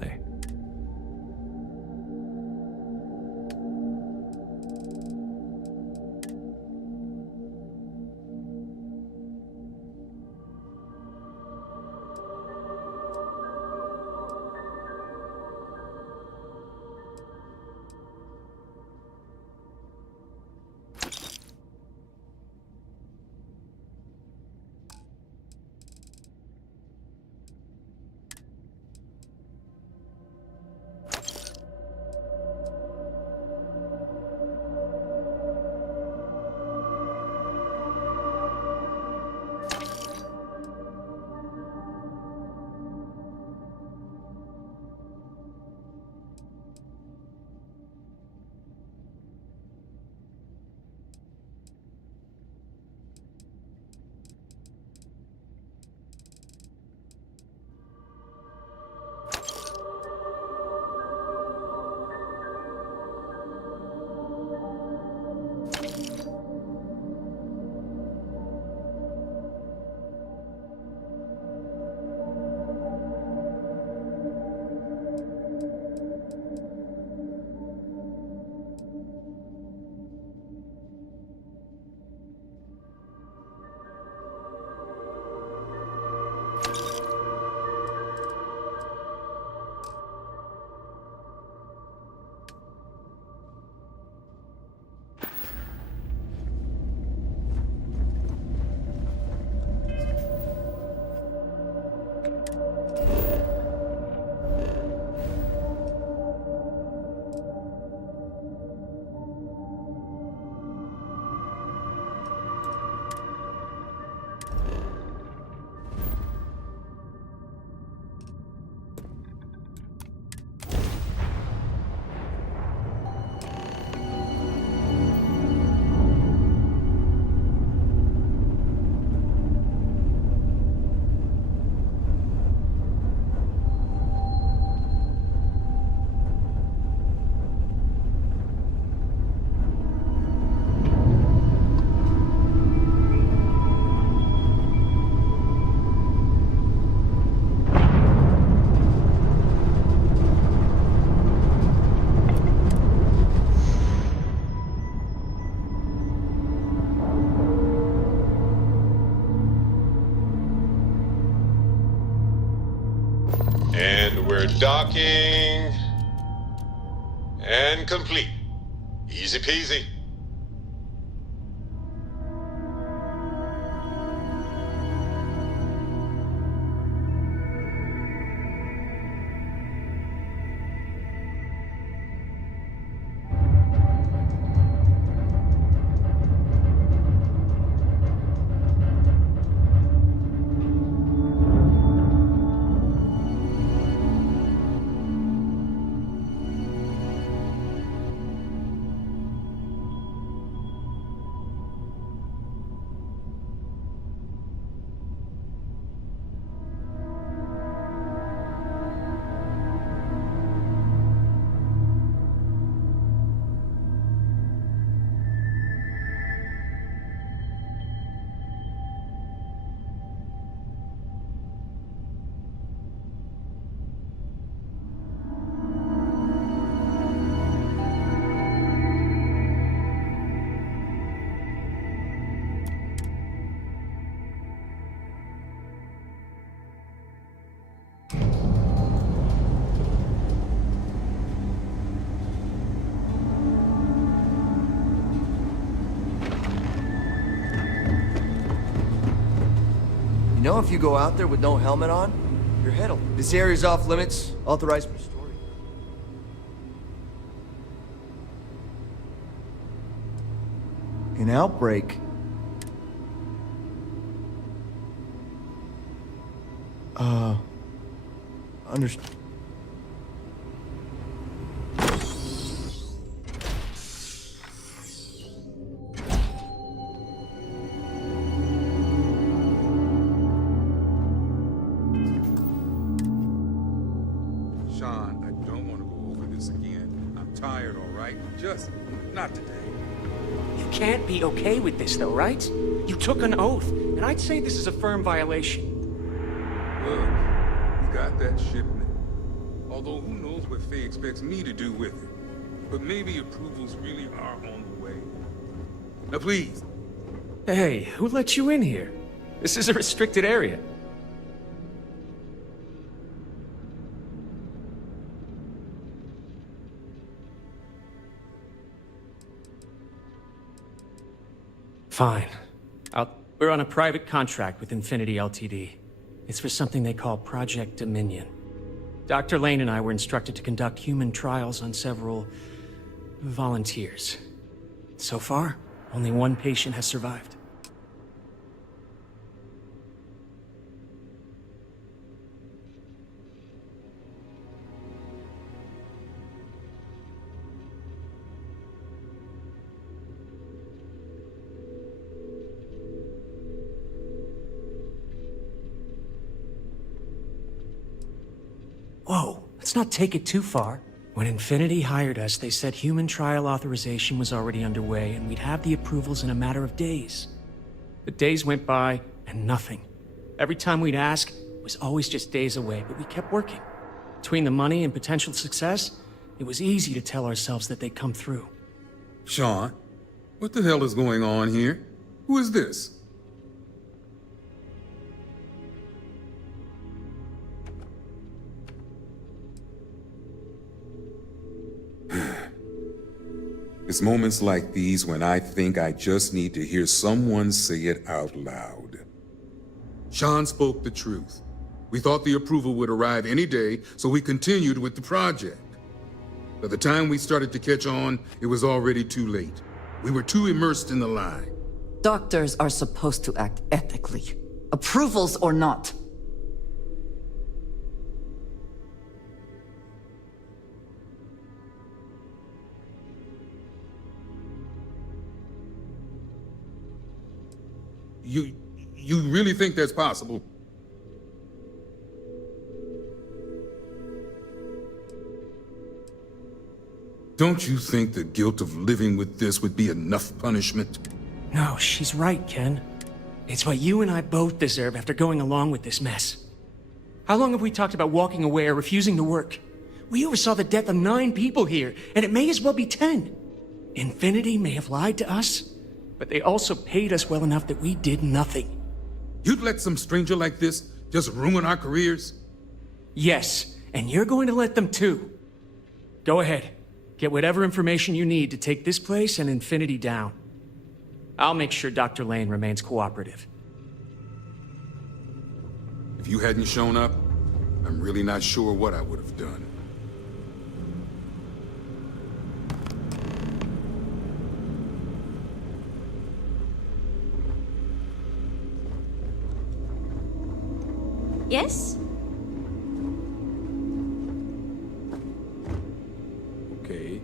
And we're docking. And complete. Easy peasy. You know, if you go out there with no helmet on, your head'll... This area's off limits. Authorized for storing. An outbreak? Understood. Just not today. You can't be okay with this, though, right? You took an oath, and I'd say this is a firm violation. Look, we got that shipment. Although who knows what Faye expects me to do with it. But maybe approvals really are on the way. Now please. Hey, who let you in here? This is a restricted area. Fine. We're on a private contract with Infinity Ltd. It's for something they call Project Dominion. Dr. Lane and I were instructed to conduct human trials on several volunteers. So far, only one patient has survived. Whoa, let's not take it too far. When Infinity hired us, they said human trial authorization was already underway and we'd have the approvals in a matter of days. The days went by and nothing. Every time we'd ask, it was always just days away, but we kept working. Between the money and potential success, it was easy to tell ourselves that they'd come through. Sean, what the hell is going on here? Who is this? It's moments like these when I think I just need to hear someone say it out loud. Sean spoke the truth. We thought the approval would arrive any day, so we continued with the project. By the time we started to catch on, it was already too late. We were too immersed in the lie. Doctors are supposed to act ethically. Approvals or not. You really think that's possible? Don't you think the guilt of living with this would be enough punishment? No, she's right, Ken. It's what you and I both deserve after going along with this mess. How long have we talked about walking away or refusing to work? We oversaw the death of 9 people here, and it may as well be 10. Infinity may have lied to us, but they also paid us well enough that we did nothing. You'd let some stranger like this just ruin our careers? Yes, and you're going to let them too. Go ahead. Get whatever information you need to take this place and Infinity down. I'll make sure Dr. Lane remains cooperative. If you hadn't shown up, I'm really not sure what I would have done. Yes? Okay.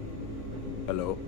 Hello?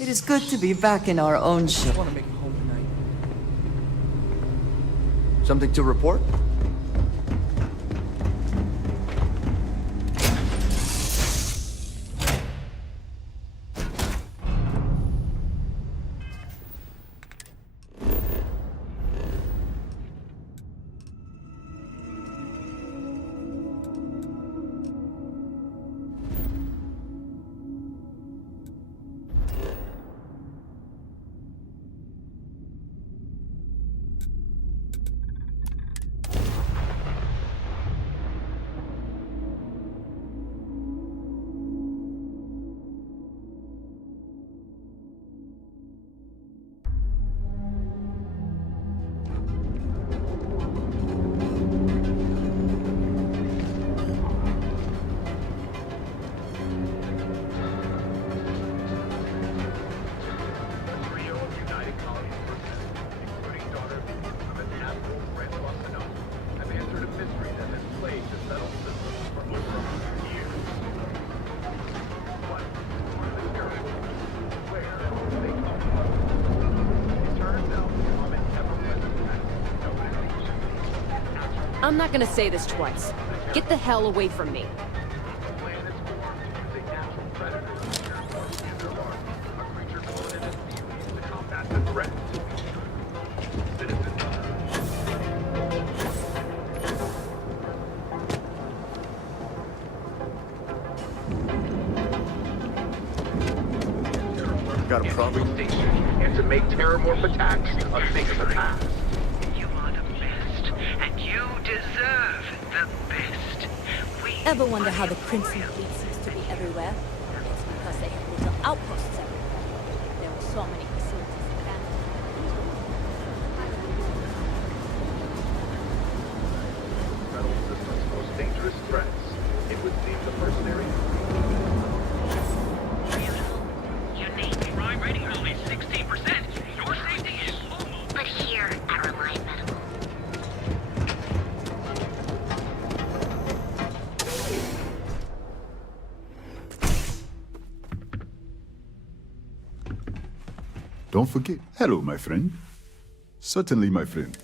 It is good to be back in our own ship. I want to make it home tonight. Something to report? I'm not gonna say this twice. Get the hell away from me. Got a problem? And to make terramorph attacks a thing of the past. You are the best, and you deserve the best. Ever wonder how the Crimson Fleet seems to be everywhere? It's because they have little outposts everywhere. There are so many facilities abandoned. Federal system's most dangerous threats. It would seem the mercenary. Crime rating is only 16%. Your safety is almost. But here at Reliant Medical. Don't forget. Hello, my friend. Certainly, my friend.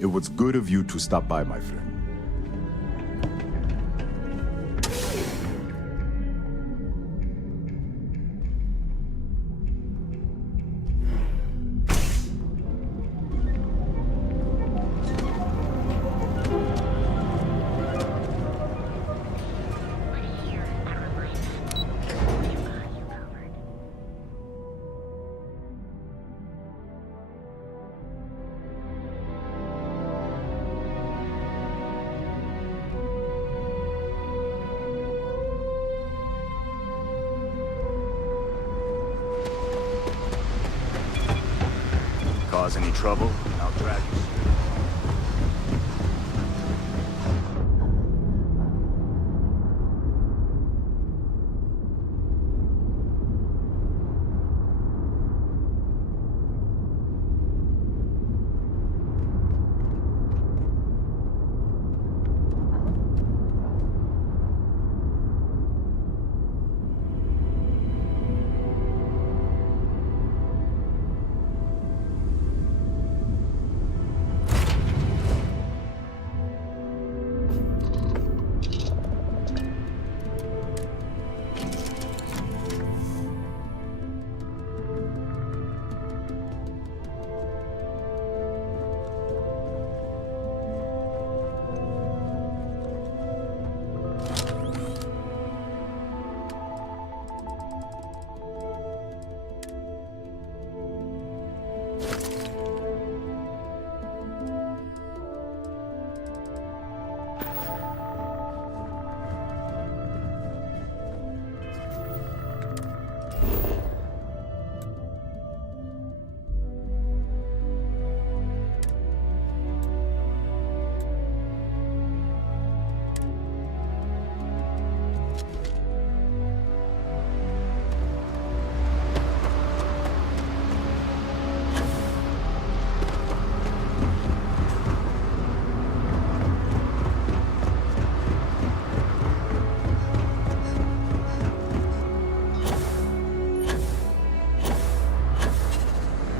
It was good of you to stop by, my friend. Cause any trouble, I'll drag you.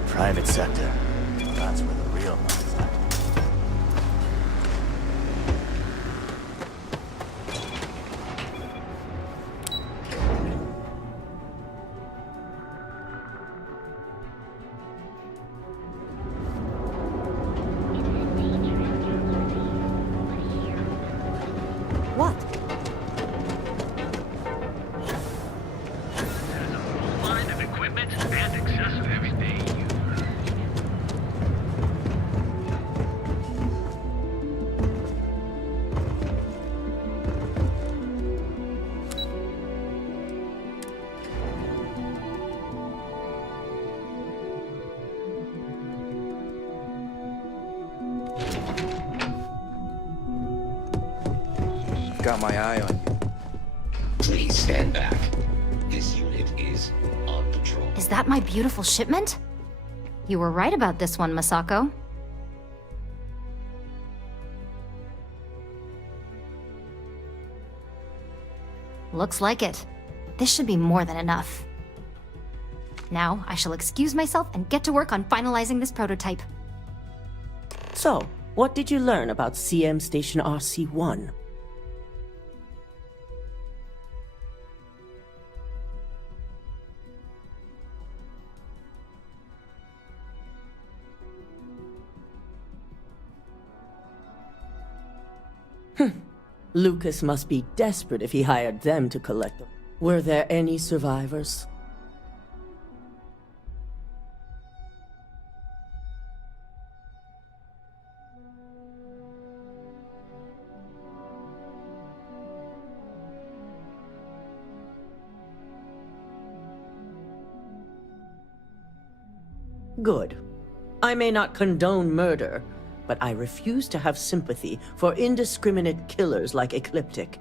Private sector. That's where the real money's at. What? Line of equipment and accessories they use. got my eye on you. Please stand back. This unit is on patrol. Is that my beautiful shipment? You were right about this one, Masako. Looks like it. This should be more than enough. Now, I shall excuse myself and get to work on finalizing this prototype. So, what did you learn about CM Station RC-1? Lucas must be desperate if he hired them to collect them. Were there any survivors? Good. I may not condone murder, but I refuse to have sympathy for indiscriminate killers like Ecliptic.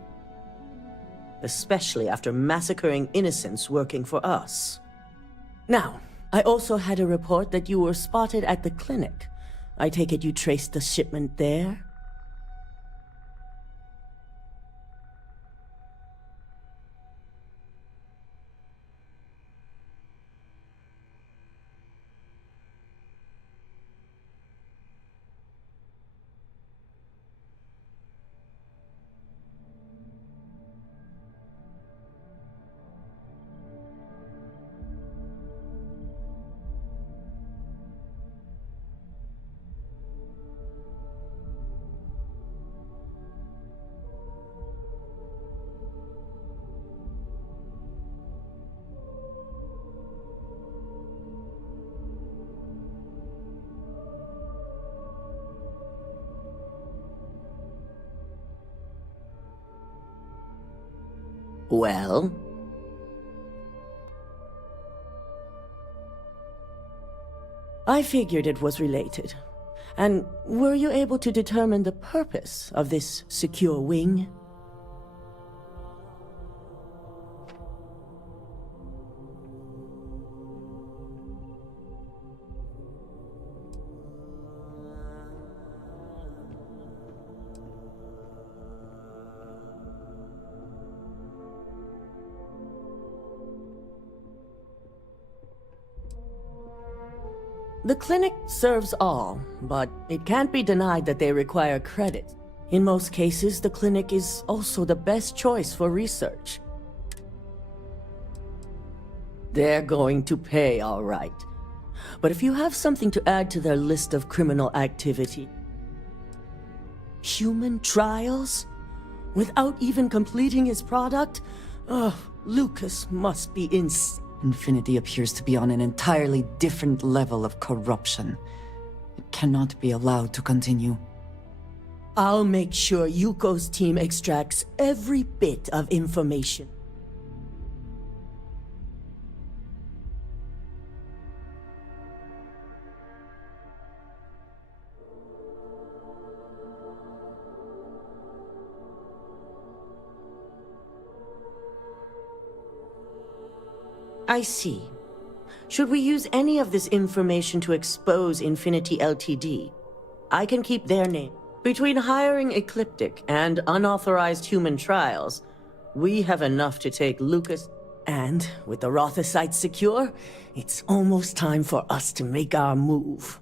Especially after massacring innocents working for us. Now, I also had a report that you were spotted at the clinic. I take it you traced the shipment there? Well? I figured it was related. And were you able to determine the purpose of this secure wing? The clinic serves all, but it can't be denied that they require credit. In most cases, the clinic is also the best choice for research. They're going to pay, all right. But if you have something to add to their list of criminal activity... Human trials? Without even completing his product? Ugh, Lucas must be Infinity appears to be on an entirely different level of corruption. It cannot be allowed to continue. I'll make sure Yuko's team extracts every bit of information. I see. Should we use any of this information to expose Infinity Ltd? I can keep their name. Between hiring Ecliptic and unauthorized human trials, we have enough to take Lucas. And with the Rothosite secure, it's almost time for us to make our move.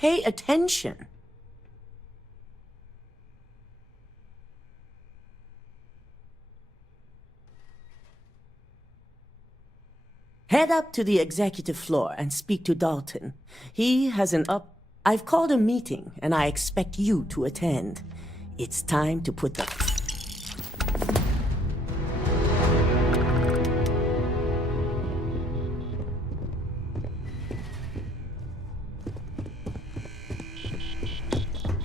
Pay attention. Head up to the executive floor and speak to Dalton. He has I've called a meeting, and I expect you to attend. It's time to put the...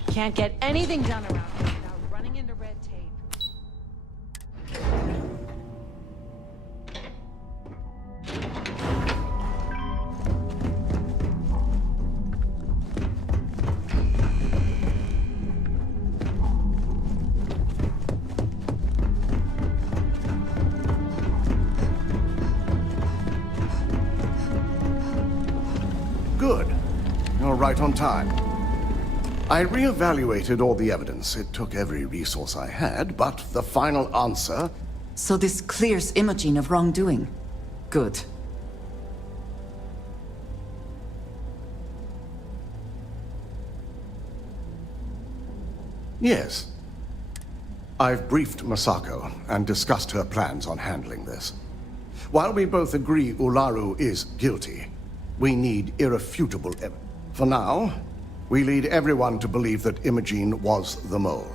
Can't get anything done around here without running into red tape. Good. You're right on time. I re-evaluated all the evidence. It took every resource I had, but the final answer... So this clears Imogene of wrongdoing. Good. Yes. I've briefed Masako and discussed her plans on handling this. While we both agree Ularu is guilty, we need irrefutable evidence. For now, we lead everyone to believe that Imogene was the mole,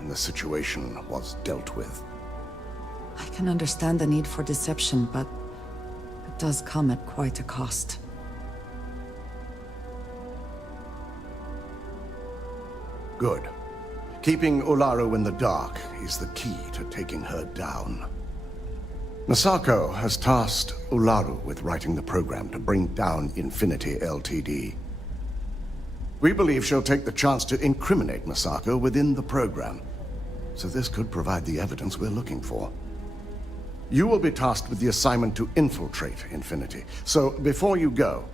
and the situation was dealt with. I can understand the need for deception, but it does come at quite a cost. Good. Keeping Ularu in the dark is the key to taking her down. Masako has tasked Ularu with writing the program to bring down Infinity Ltd. We believe she'll take the chance to incriminate Masako within the program, so this could provide the evidence we're looking for. You will be tasked with the assignment to infiltrate Infinity, so before you go,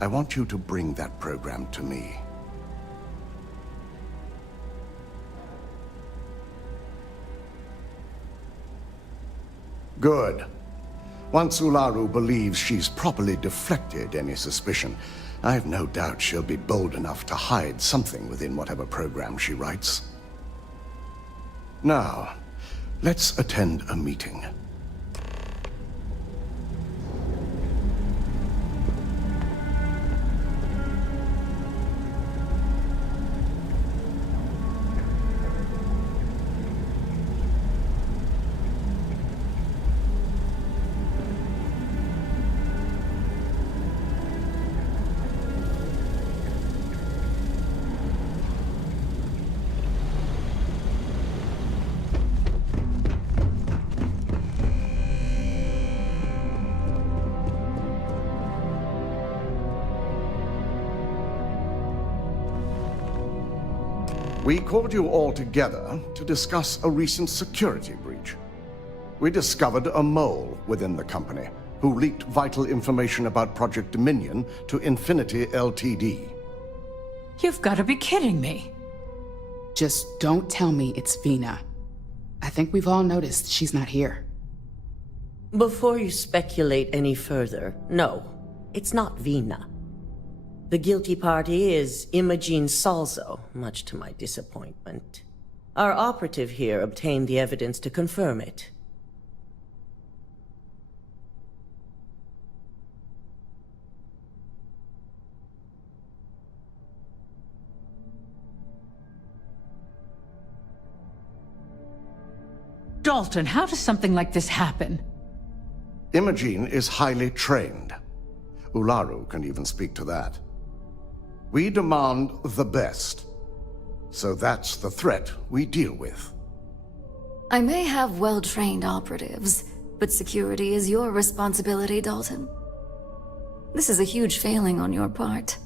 I want you to bring that program to me. Good. Once Ularu believes she's properly deflected any suspicion, I've no doubt she'll be bold enough to hide something within whatever program she writes. Now, let's attend a meeting. We called you all together to discuss a recent security breach. We discovered a mole within the company who leaked vital information about Project Dominion to Infinity Ltd. You've got to be kidding me. Just don't tell me it's Vina. I think we've all noticed she's not here. Before you speculate any further, no, it's not Vina. The guilty party is Imogene Salzo, much to my disappointment. Our operative here obtained the evidence to confirm it. Dalton, how does something like this happen? Imogene is highly trained. Ularu can even speak to that. We demand the best. So that's the threat we deal with. I may have well-trained operatives, but security is your responsibility, Dalton. This is a huge failing on your part.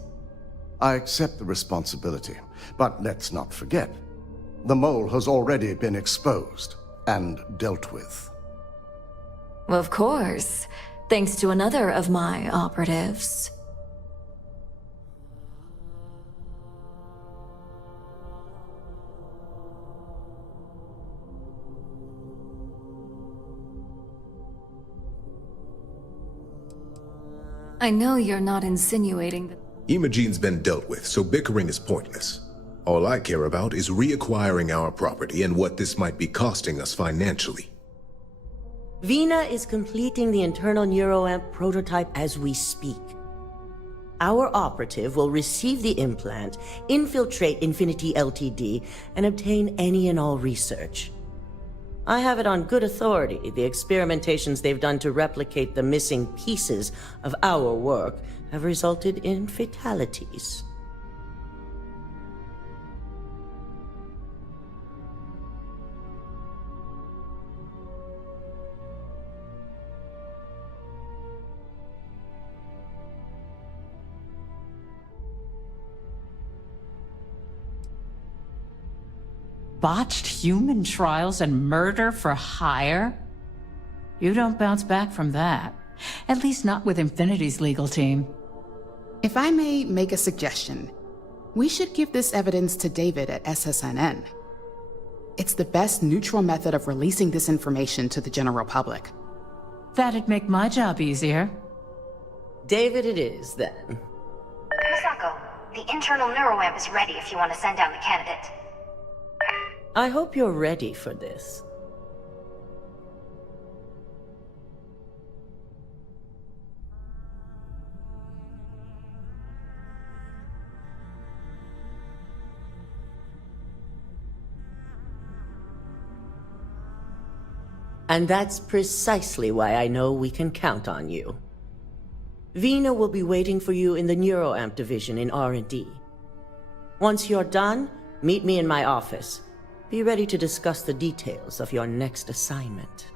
I accept the responsibility, but let's not forget, the mole has already been exposed and dealt with. Of course, thanks to another of my operatives. I know you're not insinuating that... Imogene's been dealt with, so bickering is pointless. All I care about is reacquiring our property and what this might be costing us financially. Vina is completing the internal neuroamp prototype as we speak. Our operative will receive the implant, infiltrate Infinity Ltd, and obtain any and all research. I have it on good authority the experimentations they've done to replicate the missing pieces of our work have resulted in fatalities. Botched human trials and murder for hire? You don't bounce back from that. At least not with Infinity's legal team. If I may make a suggestion, we should give this evidence to David at SSNN. It's the best neutral method of releasing this information to the general public. That'd make my job easier. David it is, then. Misako, the internal neuroamp is ready if you want to send down the candidate. I hope you're ready for this. And that's precisely why I know we can count on you. Vina will be waiting for you in the neuroamp division in R&D. Once you're done, meet me in my office. Be ready to discuss the details of your next assignment.